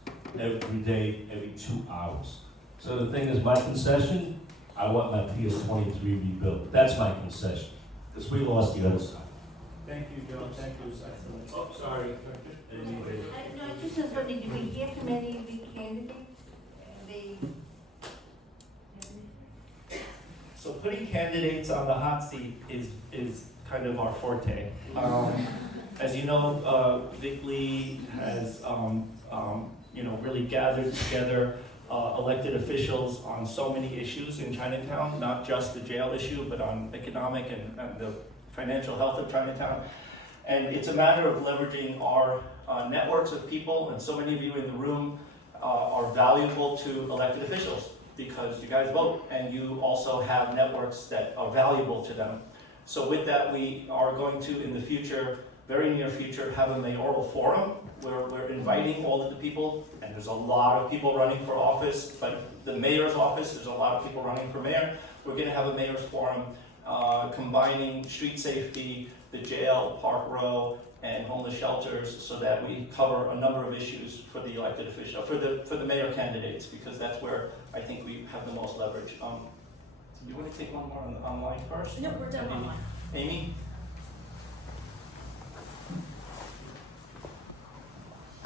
every day, every 2 hours. So the thing is, my concession, I want my PS-23 rebuilt. That's my concession, because we lost the other side. Thank you, John. Thank you, Excellent. Oh, sorry. No, I just was wondering, did we hear from any of the candidates? They. So putting candidates on the hot seat is kind of our forte. As you know, Vic Lee has really gathered together elected officials on so many issues in Chinatown, not just the jail issue, but on economic and the financial health of Chinatown. And it's a matter of leveraging our networks of people, and so many of you in the room are valuable to elected officials because you guys vote and you also have networks that are valuable to them. So with that, we are going to, in the future, very near future, have a mayoral forum where we're inviting all of the people, and there's a lot of people running for office, but the mayor's office, there's a lot of people running for mayor. We're gonna have a mayor's forum combining street safety, the jail, Park Row, and homeless shelters, so that we cover a number of issues for the elected official, for the mayor candidates, because that's where I think we have the most leverage. Do you want to take one more online first? No, we're done online. Amy?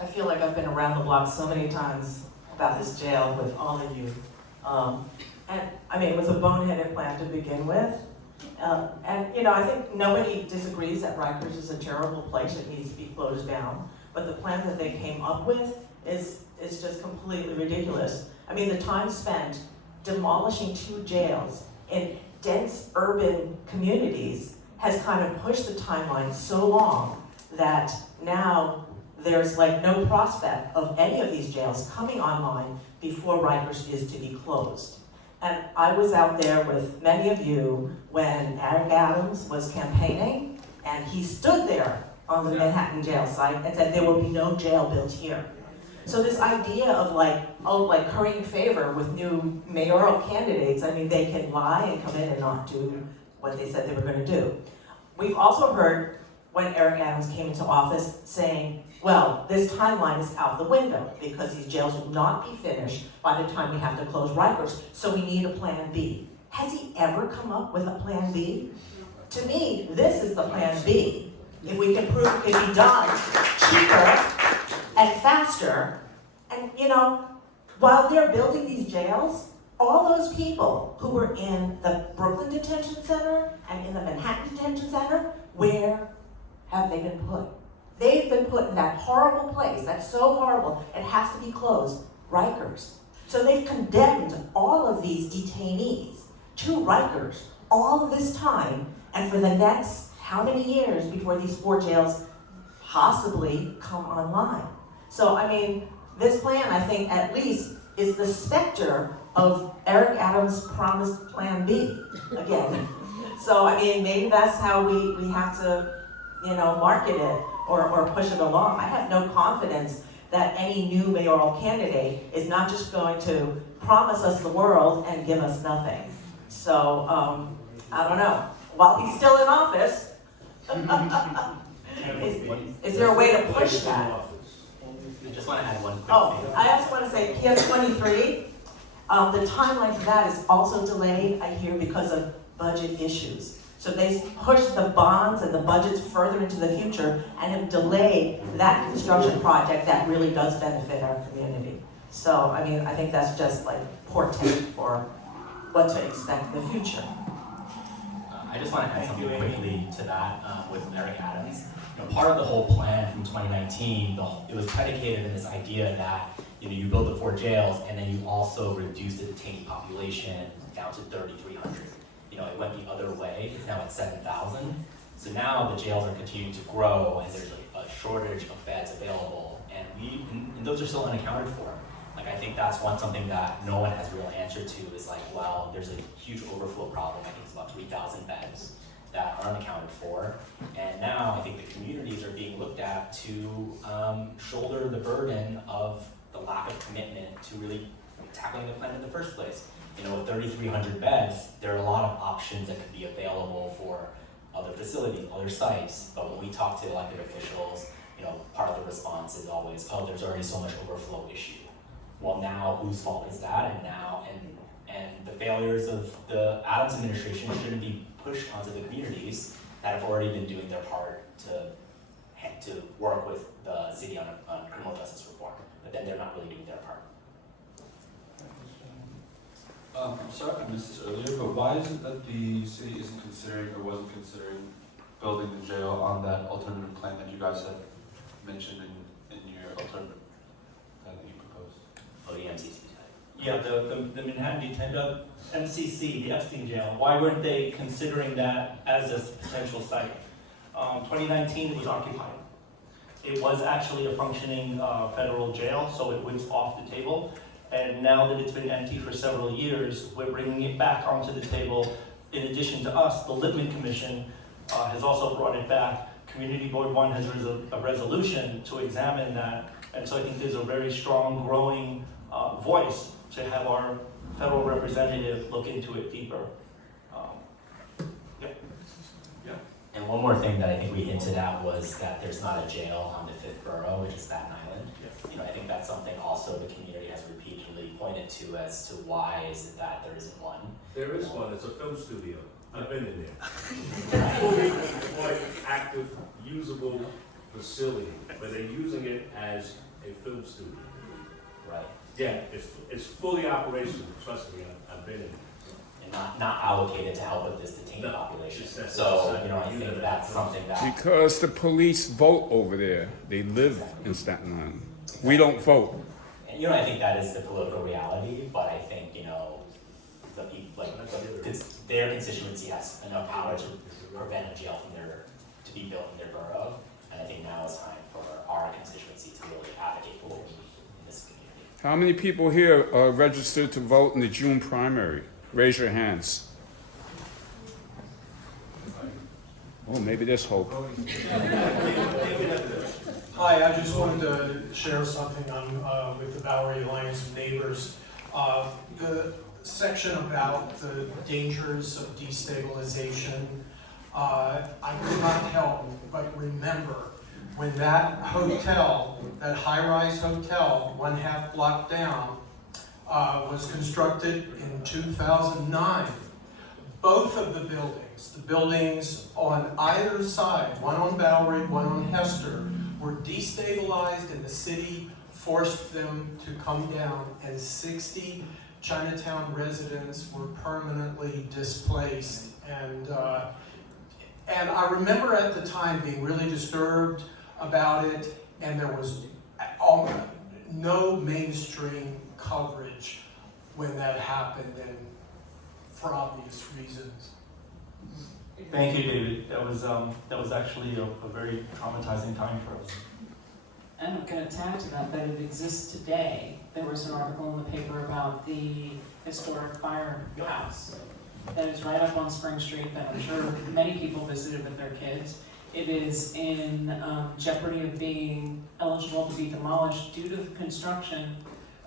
I feel like I've been around the block so many times about this jail with all of you. And I mean, it was a boneheaded plan to begin with. And I think nobody disagrees that Rikers is a terrible place that needs to be closed down. But the plan that they came up with is just completely ridiculous. I mean, the time spent demolishing 2 jails in dense urban communities has kind of pushed the timeline so long that now there's like no prospect of any of these jails coming online before Rikers is to be closed. And I was out there with many of you when Eric Adams was campaigning, and he stood there on the Manhattan jail site and said there will be no jail built here. So this idea of like currying favor with new mayoral candidates, I mean, they can lie and come in and not do what they said they were going to do. We've also heard when Eric Adams came into office saying, well, this timeline is out the window because these jails will not be finished by the time we have to close Rikers, so we need a plan B. Has he ever come up with a plan B? To me, this is the plan B. If we can prove it can be done cheaper and faster, and while they're building these jails, all those people who were in the Brooklyn Detention Center and in the Manhattan Detention Center, where have they been put? They've been put in that horrible place, that's so horrible, it has to be closed, Rikers. So they've condemned all of these detainees to Rikers all of this time, and for the next how many years before these 4 jails possibly come online? So, I mean, this plan, I think, at least, is the specter of Eric Adams' promised Plan B again. So, I mean, maybe that's how we have to, market it or push it along. I have no confidence that any new mayoral candidate is not just going to promise us the world and give us nothing. So, I don't know. While he's still in office, is there a way to push that? I just want to add one quick thing. I also want to say PS 23, the timeline for that is also delayed, I hear, because of budget issues. So they pushed the bonds and the budgets further into the future and have delayed that construction project that really does benefit our community. So, I mean, I think that's just like portent for what to expect in the future. I just want to add something quickly to that with Eric Adams. Part of the whole plan from 2019, it was predicated in this idea that you build the 4 jails and then you also reduce the detainee population down to 3,300. It went the other way. It's now at 7,000. So now the jails are continuing to grow, and there's a shortage of beds available, and those are still unaccounted for. I think that's something that no one has a real answer to. Is well, there's a huge overflow problem. I think it's about 3,000 beds that are unaccounted for, and now I think the communities are being looked at to shoulder the burden of the lack of commitment to really tackling the plan in the first place. With 3,300 beds, there are a lot of options that could be available for other facilities, other sites. But when we talk to elected officials, part of the response is always, oh, there's already so much overflow issue. Well, now whose fault is that? And the failures of the Adams administration shouldn't be pushed onto the communities. that have already been doing their part to work with the city on criminal justice reform, but then they're not really doing their part. I'm sorry I missed this earlier, but why is it that the city isn't considering or wasn't considering building the jail on that alternative plan that you guys had mentioned in your alternative plan that you proposed? Oh, the MCC. Yeah, the Manhattan detention, MCC, the Epstein jail, why weren't they considering that as a potential site? 2019 it was occupied. It was actually a functioning federal jail, so it was off the table. And now that it's been empty for several years, we're bringing it back onto the table. In addition to us, the Lippman Commission has also brought it back. Community Board 1 has a resolution to examine that. And so I think there's a very strong, growing voice to have our federal representative look into it deeper. And one more thing that I think we hinted at was that there's not a jail on the 5th borough, which is Staten Island. You know, I think that's something also the community has repeatedly pointed to as to why is it that there isn't one. There is one, it's a film studio. I've been in there. Fully deployed, active, usable facility, but they're using it as a film studio. Right. Yeah, it's fully operational, trust me, I've been in it. And not allocated to help with this detained population. It's So, you know, I think that's something that. Because the police vote over there. They live in Staten Island. We don't vote. And, you know, I think that is the political reality, but I think, you know, the people, like, their constituency has enough power to prevent a jail to be built in their borough. And I think now is time for our constituency to really advocate for what we need in this community. How many people here are registered to vote in the June primary? Raise your hands. Oh, maybe there's hope. Hi, I just wanted to share something on with the Bowery Alliance of Neighbors. The section about the dangers of destabilization, I could not help but remember when that hotel, that high-rise hotel, 1/2 block down, was constructed in 2009. Both of the buildings on either side, one on Bowery, one on Hester, were destabilized and the city forced them to come down, and 60 Chinatown residents were permanently displaced. And I remember at the time being really disturbed about it, and there was no mainstream coverage when that happened, and for obvious reasons. Thank you, David. That was actually a very traumatizing time for us. And I'm going to tag to that it exists today. There was an article in the paper about the historic firehouse that is right up on Spring Street that I'm sure many people visited with their kids. It is in jeopardy of being eligible to be demolished due to the construction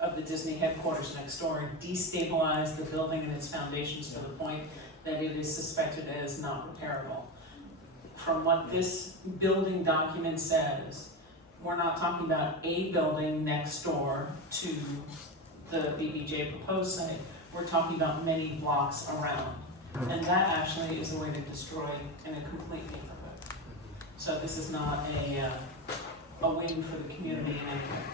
of the Disney headquarters next door and destabilized the building and its foundations to the point that it is suspected as not repairable. From what this building document says, we're not talking about a building next door to the BBJ proposed site. We're talking about many blocks around. And that actually is a way to destroy in a complete neighborhood. So this is not a win for the community in any way.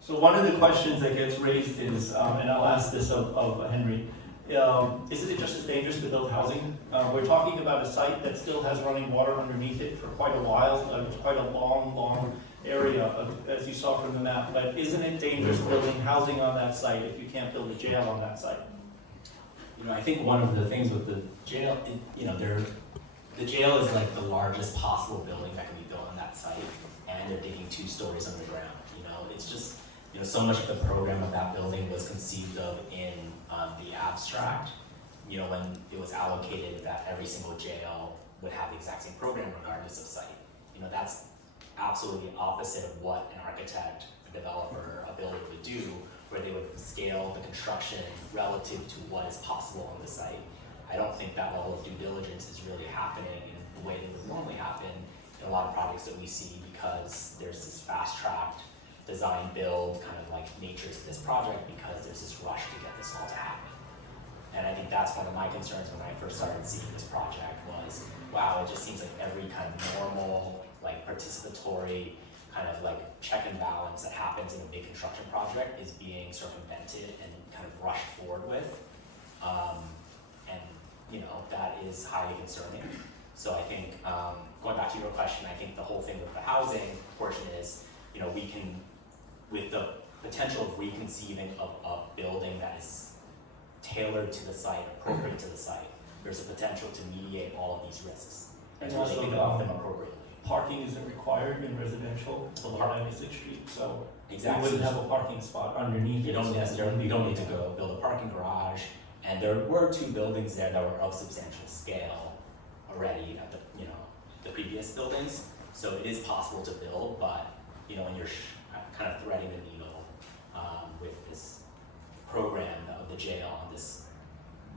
So one of the questions that gets raised is, and I'll ask this of Henry, isn't it just as dangerous to build housing? We're talking about a site that still has running water underneath it for quite a while. It's quite a long area, as you saw from the map. But isn't it dangerous building housing on that site if you can't build a jail on that site? You know, I think one of the things with the jail, the jail is like the largest possible building that can be built on that site, and they're digging 2 stories underground. You know, it's just, so much of the program of that building was conceived of in the abstract. You know, when it was allocated that every single jail would have the exact same program regardless of site. You know, that's absolutely opposite of what an architect, a developer, a builder would do, where they would scale the construction relative to what is possible on the site. I don't think that level of due diligence is really happening in the way that would normally happen in a lot of projects that we see, because there's this fast-tracked design build kind of like nature to this project, because there's this rush to get this all to happen. And I think that's one of my concerns when I first started seeing this project was, wow, it just seems like every kind of normal, like participatory, kind of like check and balance that happens in a big construction project is being circumvented and kind of rushed forward with. And you know, that is highly concerning. So I think, going back to your question, I think the whole thing with the housing portion is, you know, we can, with the potential of reconceiving of a building that is tailored to the site, appropriate to the site, there's a potential to mediate all of these risks and to really think about them appropriately. Parking isn't required in residential along 96th Street, so Exactly. you wouldn't have a parking spot underneath You it. don't so necessarily, you don't need to go build a parking garage. And there were 2 buildings there that were of substantial scale already at the, you know, the previous buildings. So it is possible to build, but you know, when you're kind of threading the needle with this program of the jail on this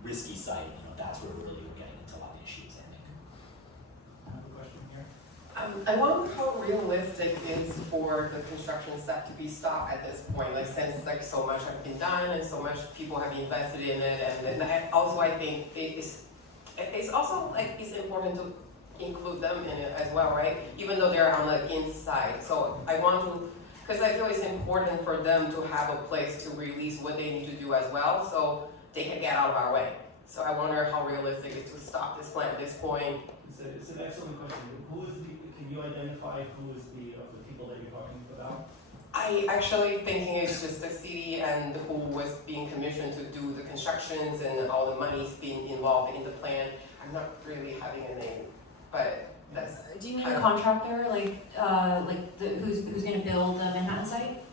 risky site, you know, that's where we're really getting into a lot of issues, I think. I have a question here. I wonder how realistic it is for the construction staff to be stopped at this point, like since like so much has been done and so much people have invested in it, and also I think it's also like it's important to include them in it as well, right? Even though they're on the inside. So I want to, because I feel it's important for them to have a place to release what they need to do as well, so they can get out of our way. So I wonder how realistic it is to stop this plan at this point. It's an excellent question. Can you identify who is the people that you're talking about? I actually thinking it's just the city and who was being commissioned to do the constructions and all the money's being involved in the plan. I'm not really having a name, but that's. Do you mean the contractor, who's going to build the Manhattan site?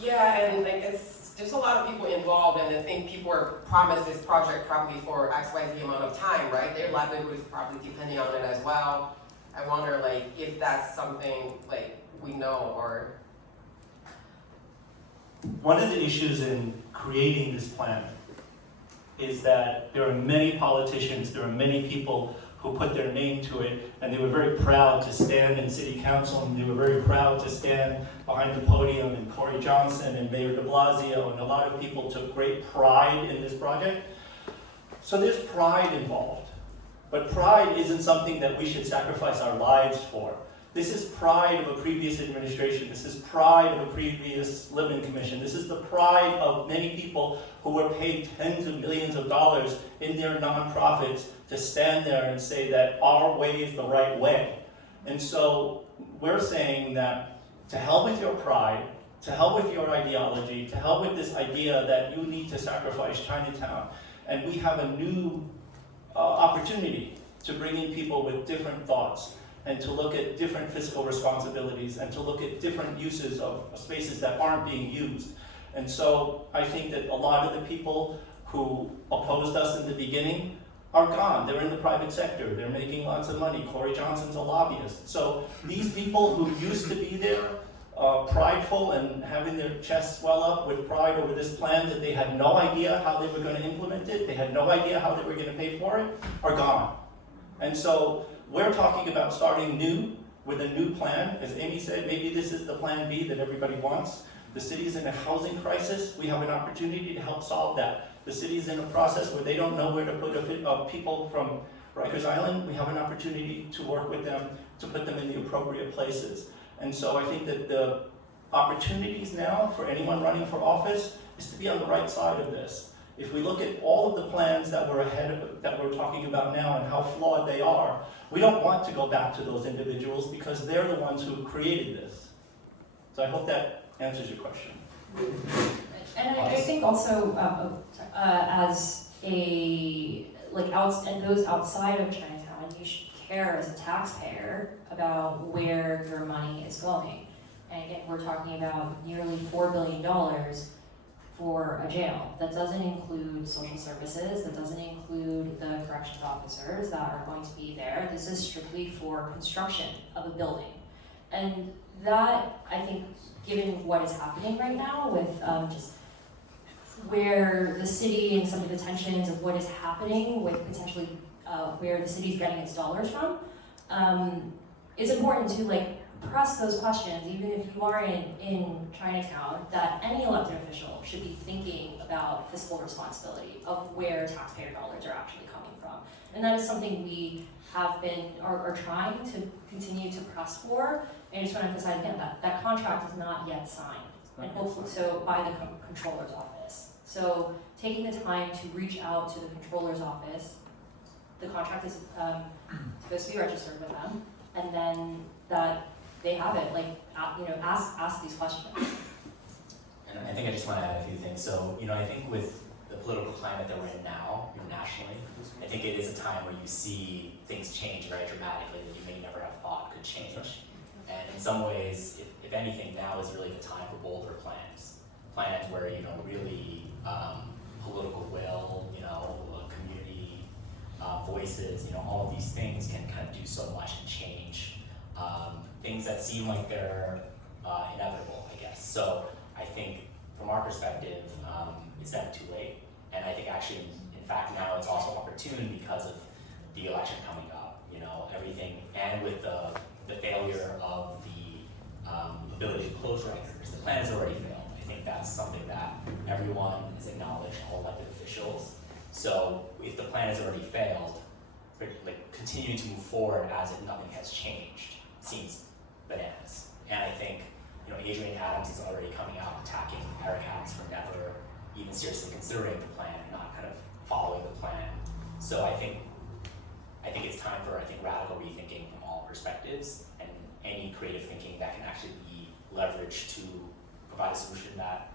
Yeah, and like there's a lot of people involved, and I think people are promised this project probably for XYZ amount of time, right? Their livelihood is probably depending on it as well. I wonder like if that's something like we know or. One of the issues in creating this plan is that there are many politicians, there are many people who put their name to it, and they were very proud to stand in city council, and they were very proud to stand behind the podium, and Corey Johnson and Mayor de Blasio, and a lot of people took great pride in this project. So there's pride involved, but pride isn't something that we should sacrifice our lives for. This is pride of a previous administration. This is pride of a previous Lippman commission. This is the pride of many people who were paid tens of millions of dollars in their nonprofits to stand there and say that our way is the right way. And so we're saying that to hell with your pride, to hell with your ideology, to hell with this idea that you need to sacrifice Chinatown. And we have a new opportunity to bring in people with different thoughts, and to look at different fiscal responsibilities, and to look at different uses of spaces that aren't being used. And so I think that a lot of the people who opposed us in the beginning are gone. They're in the private sector. They're making lots of money. Corey Johnson's a lobbyist. So these people who used to be there, prideful and having their chests swell up with pride over this plan that they had no idea how they were going to implement it, they had no idea how they were going to pay for it, are gone. And so we're talking about starting new with a new plan. As Amy said, maybe this is the plan B that everybody wants. The city is in a housing crisis. We have an opportunity to help solve that. The city is in a process where they don't know where to put people from Rikers Island. We have an opportunity to work with them to put them in the appropriate places. And so I think that the opportunities now for anyone running for office is to be on the right side of this. If we look at all of the plans that we're talking about now and how flawed they are, we don't want to go back to those individuals because they're the ones who created this. So I hope that answers your question. And I think also, as those outside of Chinatown, you should care as a taxpayer about where your money is going. And again, we're talking about nearly $4 billion for a jail. That doesn't include social services, that doesn't include the corrections officers that are going to be there. This is strictly for construction of a building. And that, I think, given what is happening right now with just where the city and some of the tensions of what is happening with potentially where the city is getting its dollars from, it's important to press those questions, even if you aren't in Chinatown, that any elected official should be thinking about fiscal responsibility of where taxpayer dollars are actually coming from. And that is something we have been, are trying to continue to press for. And I just want to emphasize again that that contract is not yet signed, and hopefully so by the controller's office. So taking the time to reach out to the controller's office, the contract is supposed to be registered with them, and then that they have it, like, ask these questions. And I think I just want to add a few things. So, I think with the political climate that we're in now, nationally, I think it is a time where you see things change very dramatically that you may never have thought could change. And in some ways, if anything, now is really the time for bolder plans. Plans where, really political will, community voices, all of these things can kind of do so much and change things that seem like they're inevitable, I guess. So I think from our perspective, it's never too late. And I think actually, in fact, now it's also opportune because of the election coming up, everything, and with the failure of the ability to close Rikers. The plan has already failed. I think that's something that everyone has acknowledged, all elected officials. So if the plan has already failed, continuing to move forward as if nothing has changed seems bananas. And I think, Adrian Adams is already coming out attacking Eric Adams for never even seriously considering the plan and not kind of following the plan. So I think it's time for radical rethinking from all perspectives and any creative thinking that can actually be leveraged to provide a solution that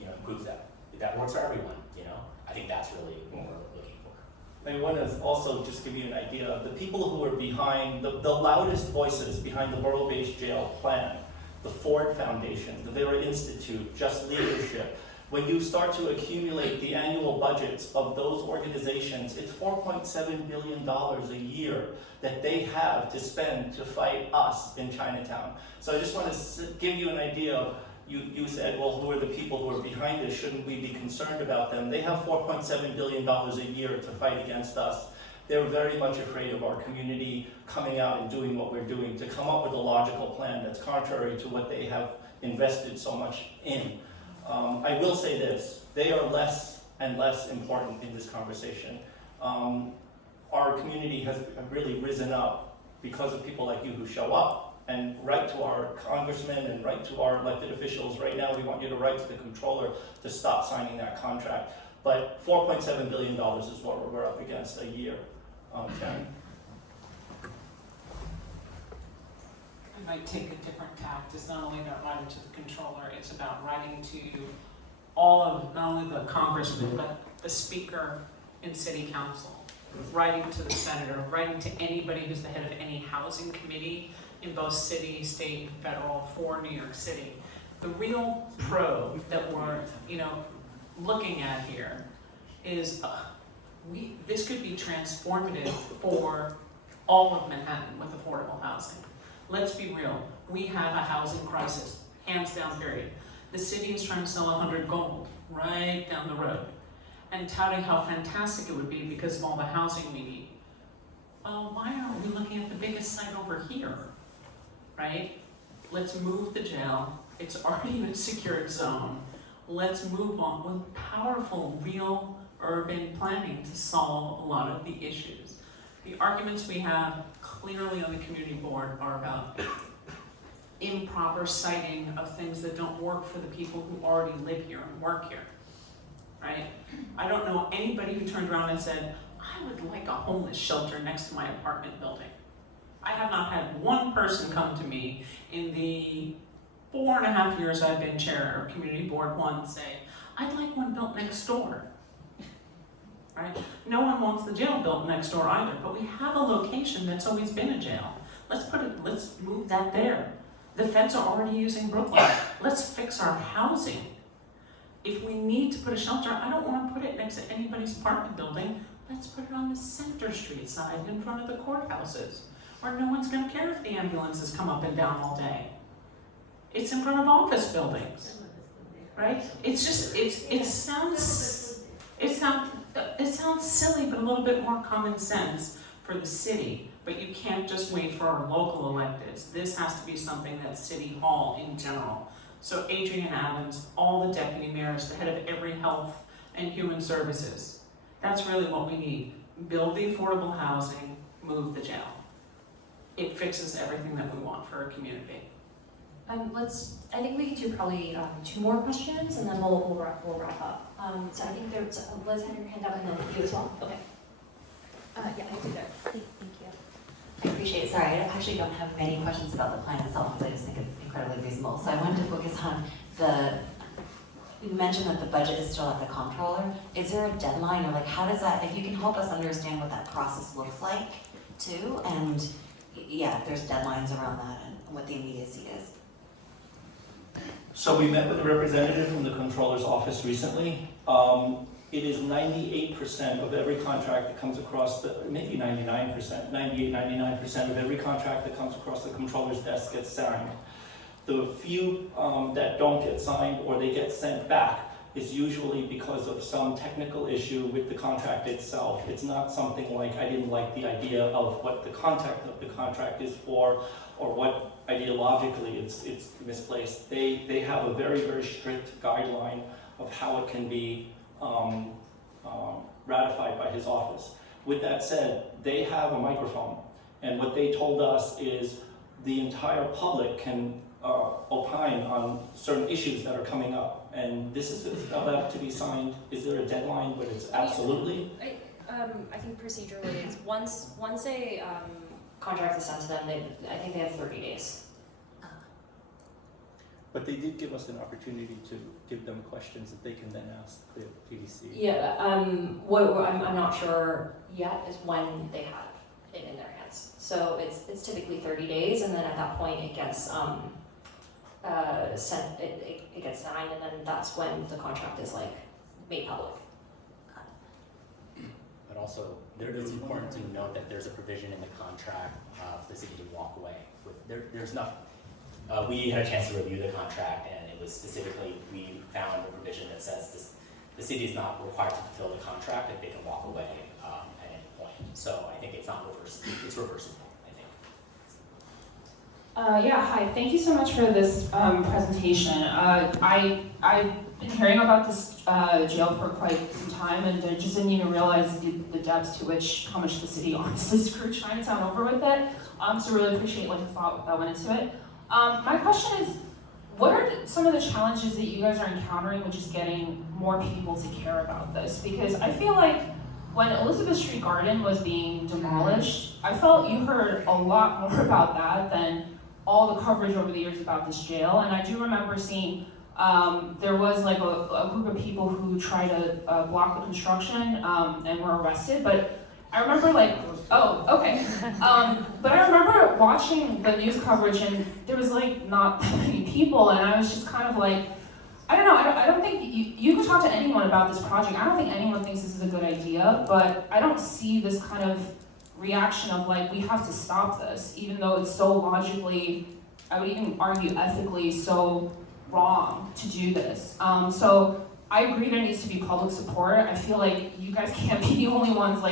improves that works for everyone. I think that's really what we're looking for. I want to also just give you an idea of the people who are behind, the loudest voices behind the borough-based jail plan, the Ford Foundation, the Vera Institute, Just Leadership. When you start to accumulate the annual budgets of those organizations, it's $4.7 billion a year that they have to spend to fight us in Chinatown. So I just want to give you an idea of, you said, well, who are the people who are behind this? Shouldn't we be concerned about them? They have $4.7 billion a year to fight against us. They're very much afraid of our community coming out and doing what we're doing, to come up with a logical plan that's contrary to what they have invested so much in. I will say this, they are less and less important in this conversation. Our community has really risen up because of people like you who show up and write to our congressmen and write to our elected officials. Right now, we want you to write to the controller to stop signing that contract. But $4.7 billion is what we're up against a year. Karen? I might take a different tact. It's not only about writing to the controller, it's about writing to all of, not only the congressman, but the speaker and city council, writing to the senator, writing to anybody who's the head of any housing committee in both city, state, and federal for New York City. The real probe that we're, looking at here is this could be transformative for all of Manhattan with affordable housing. Let's be real, we have a housing crisis, hands down, period. The city is trying to sell 100 gold right down the road and touting how fantastic it would be because of all the housing we need. Well, why aren't we looking at the biggest site over here, right? Let's move the jail. It's already in a secured zone. Let's move on with powerful, real urban planning to solve a lot of the issues. The arguments we have clearly on the community board are about improper citing of things that don't work for the people who already live here and work here, right? I don't know anybody who turned around and said, I would like a homeless shelter next to my apartment building. I have not had one person come to me in the 4.5 years I've been chair of Community Board 1 say, I'd like one built next door. Right? No one wants the jail built next door either, but we have a location that's always been a jail. Let's move that there. The feds are already using Brooklyn. Let's fix our housing. If we need to put a shelter, I don't want to put it next to anybody's apartment building. Let's put it on the Center Street side in front of the courthouses, where no one's going to care if the ambulances come up and down all day. It's in front of office buildings, right? It's just, it sounds silly, but a little bit more common sense for the city, but you can't just wait for our local electeds. This has to be something that's City Hall in general. So Adrian Adams, all the deputy mayors, the head of every health and human services. That's really what we need. Build the affordable housing, move the jail. It fixes everything that we want for our community. I think we can do probably 2 more questions, and then we'll wrap up. So I think there's, Liz had your hand up, and then you as well. Okay. Yeah, we'll do that. Thank you. I appreciate it. Sorry, I actually don't have many questions about the plan itself, because I just think it's incredibly reasonable. So I wanted to focus on you mentioned that the budget is still at the comptroller. Is there a deadline, or like how does that, if you can help us understand what that process looks like too, and yeah, if there's deadlines around that and what the immediacy is. So we met with a representative from the Comptroller's office recently. It is 98% of every contract that comes across maybe 99%, 98, 99% of every contract that comes across the Comptroller's desk gets signed. The few that don't get signed or they get sent back is usually because of some technical issue with the contract itself. It's not something like, I didn't like the idea of what the content of the contract is for, or what ideologically it's misplaced. They have a very, very strict guideline of how it can be ratified by his office. With that said, they have a microphone, and what they told us is the entire public can opine on certain issues that are coming up, and this is about to be signed. Is there a deadline when it's absolutely? I think procedurally, it's once a contract is sent to them, I think they have 30 days. But they did give us an opportunity to give them questions that they can then ask the PDC. Yeah, what I'm not sure yet is when they have it in their hands. So it's typically 30 days, and then at that point it gets sent. It gets signed, and then that's when the contract is like made public. But also, it's important to note that there's a provision in the contract for the city to walk away. There's not. We had a chance to review the contract, and it was specifically, we found a provision that says the city is not required to fulfill the contract if they can walk away at any point. So I think it's not reversible. It's reversible, I think. Yeah, hi. Thank you so much for this presentation. I've been hearing about this jail for quite some time, and I just didn't even realize the depths to how much the city honestly screwed Chinatown over with it. So really appreciate the thought that went into it. My question is, what are some of the challenges that you guys are encountering with just getting more people to care about this? Because I feel like when Elizabeth Street Garden was being demolished, I felt you heard a lot more about that than all the coverage over the years about this jail. And I do remember seeing there was like a group of people who tried to block the construction and were arrested, but I remember oh, okay. But I remember watching the news coverage, and there was not that many people, and I was just kind of like, I don't know, I don't think, you can talk to anyone about this project. I don't think anyone thinks this is a good idea, but I don't see this kind of reaction of we have to stop this, even though it's so logically, I would even argue ethically, so wrong to do this. So I agree there needs to be public support. I feel like you guys can't be the only ones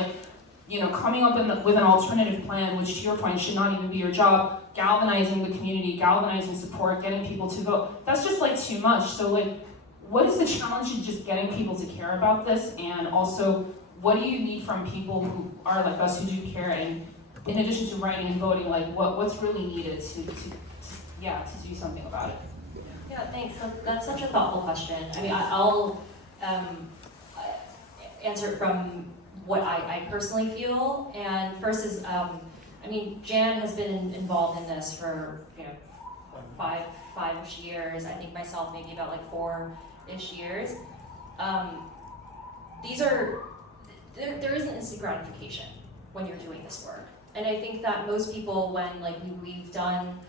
coming up with an alternative plan, which to your point should not even be your job, galvanizing the community, galvanizing support, getting people to vote. That's just too much. So what is the challenge in just getting people to care about this? And also, what do you need from people who are like us who do care? And in addition to writing and voting, what's really needed to do something about it? Yeah, thanks. That's such a thoughtful question. I mean, I'll answer it from what I personally feel. And first is, Jan has been involved in this for five-ish years. I think myself maybe about 4-ish years. There isn't instant gratification when you're doing this work. And I think that most people, when we've done,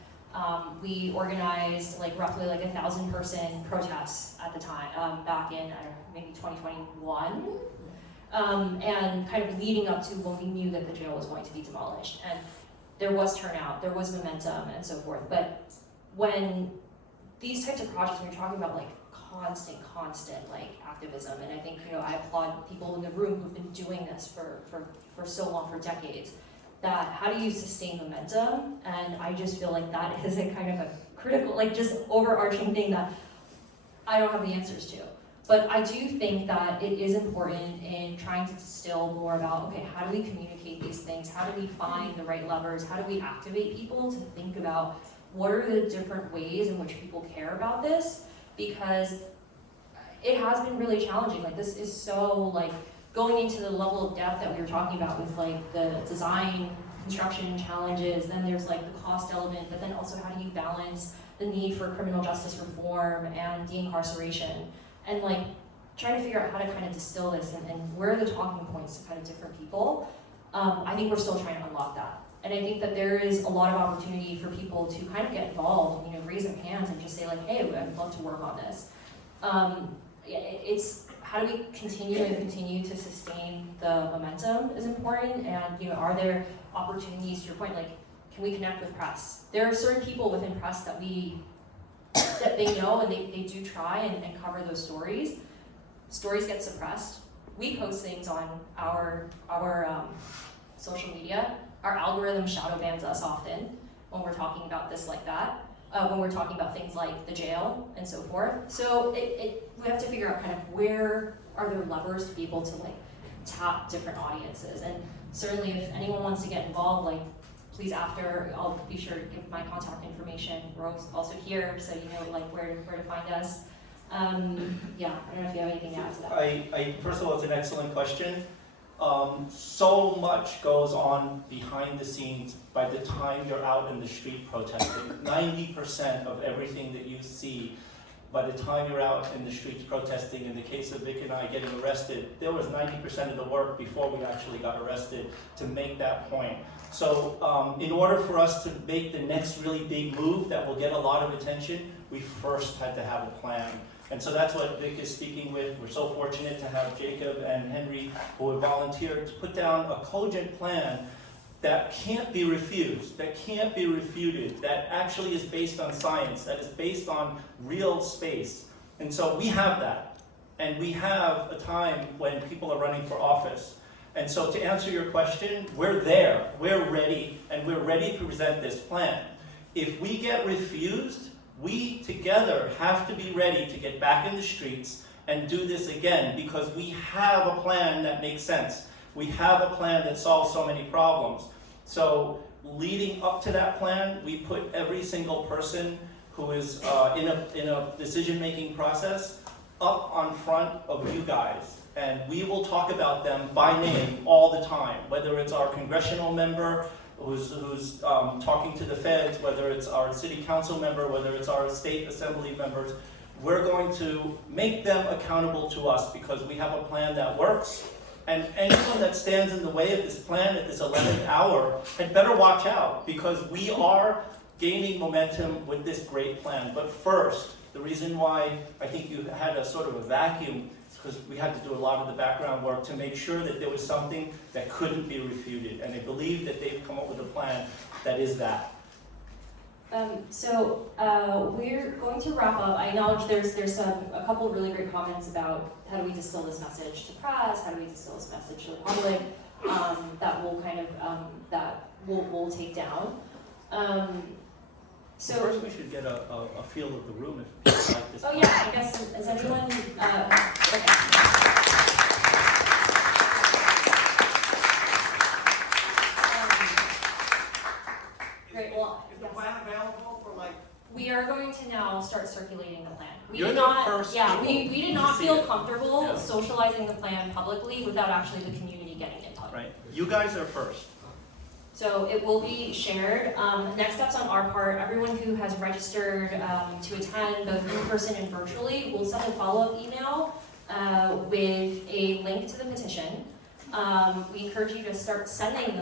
we organized roughly 1,000-person protests at the time, back in maybe 2021. And kind of leading up to when we knew that the jail was going to be demolished. And there was turnout, there was momentum, and so forth. But when these types of projects, when you're talking about constant activism, and I think I applaud people in the room who've been doing this for so long, for decades. that how do you sustain momentum? And I just feel like that is a kind of a critical, like just overarching thing that I don't have the answers to. But I do think that it is important in trying to distill more about, okay, how do we communicate these things? How do we find the right levers? How do we activate people to think about what are the different ways in which people care about this? Because it has been really challenging. Like this is so like going into the level of depth that we were talking about with like the design, construction challenges, then there's like the cost element, but then also how do you balance the need for criminal justice reform and de-incarceration? And like trying to figure out how to kind of distill this and where are the talking points to kind of different people. I think we're still trying to unlock that. And I think that there is a lot of opportunity for people to kind of get involved, you know, raise their hands and just say like, hey, I'd love to work on this. It's how do we continue to sustain the momentum is important, and you know, are there opportunities, to your point, like can we connect with press? There are certain people within press that they know and they do try and cover those stories. Stories get suppressed. We post things on our social media. Our algorithm shadow bans us often when we're talking about this like that, when we're talking about things like the jail and so forth. So we have to figure out kind of where are there levers to be able to like tap different audiences. And certainly if anyone wants to get involved, like please after, I'll be sure to give my contact information. We're also here, so you know like where to find us. Yeah, I don't know if you have anything to add to that. First of all, it's an excellent question. So much goes on behind the scenes by the time you're out in the street protesting. 90% of everything that you see by the time you're out in the streets protesting, in the case of Vic and I getting arrested, there was 90% of the work before we actually got arrested to make that point. So in order for us to make the next really big move that will get a lot of attention, we first had to have a plan. And so that's what Vic is speaking with. We're so fortunate to have Jacob and Henry who have volunteered to put down a cogent plan that can't be refused, that can't be refuted, that actually is based on science, that is based on real space. And so we have that. And we have a time when people are running for office. And so to answer your question, we're there, we're ready, and we're ready to present this plan. If we get refused, we together have to be ready to get back in the streets and do this again, because we have a plan that makes sense. We have a plan that solves so many problems. So leading up to that plan, we put every single person who is in a decision-making process up on front of you guys. And we will talk about them by name all the time, whether it's our congressional member who's talking to the feds, whether it's our city council member, whether it's our state assembly members. We're going to make them accountable to us because we have a plan that works. And anyone that stands in the way of this plan at this 11th hour had better watch out, because we are gaining momentum with this great plan. But first, the reason why I think you had a sort of a vacuum is because we had to do a lot of the background work to make sure that there was something that couldn't be refuted. And I believe that they've come up with a plan that is that. We're going to wrap up. I acknowledge there's a couple of really great comments about how do we distill this message to press, how do we distill this message to the public, that we'll kind of, that we'll take down. First we should get a feel of the room if you like this. Oh yeah, I guess, is anyone, okay. Great, well, Is the plan available for like? We are going to now start circulating the plan. You're the first Yeah, people we did to not see feel it. comfortable Yeah. socializing the plan publicly without actually the community getting input. Right. You guys are first. So it will be shared. Next steps on our part, everyone who has registered to attend both in person and virtually will send a follow-up email with a link to the petition. We encourage you to start sending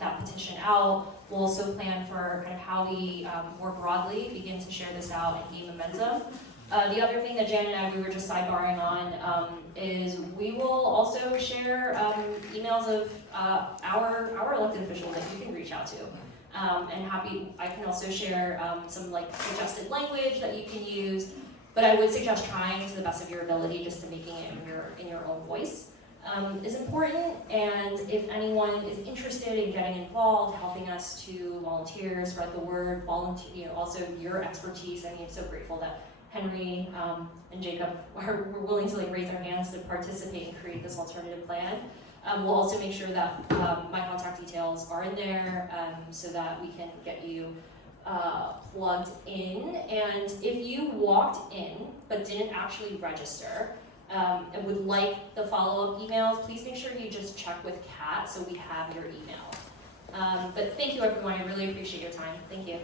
that petition out. We'll also plan for kind of how we more broadly begin to share this out and gain momentum. The other thing that Jan and I, we were just sidebarring on, is we will also share emails of our elected officials that you can reach out to. I can also share some like suggested language that you can use, but I would suggest trying to the best of your ability just to making it in your own voice. is important, and if anyone is interested in getting involved, helping us to volunteer, spread the word, volunteer, also your expertise. I mean, I'm so grateful that Henry and Jacob were willing to raise their hands to participate and create this alternative plan. We'll also make sure that my contact details are in there so that we can get you plugged in. And if you walked in but didn't actually register and would like the follow-up emails, please make sure you just check with Kat so we have your email. But thank you everyone, I really appreciate your time. Thank you.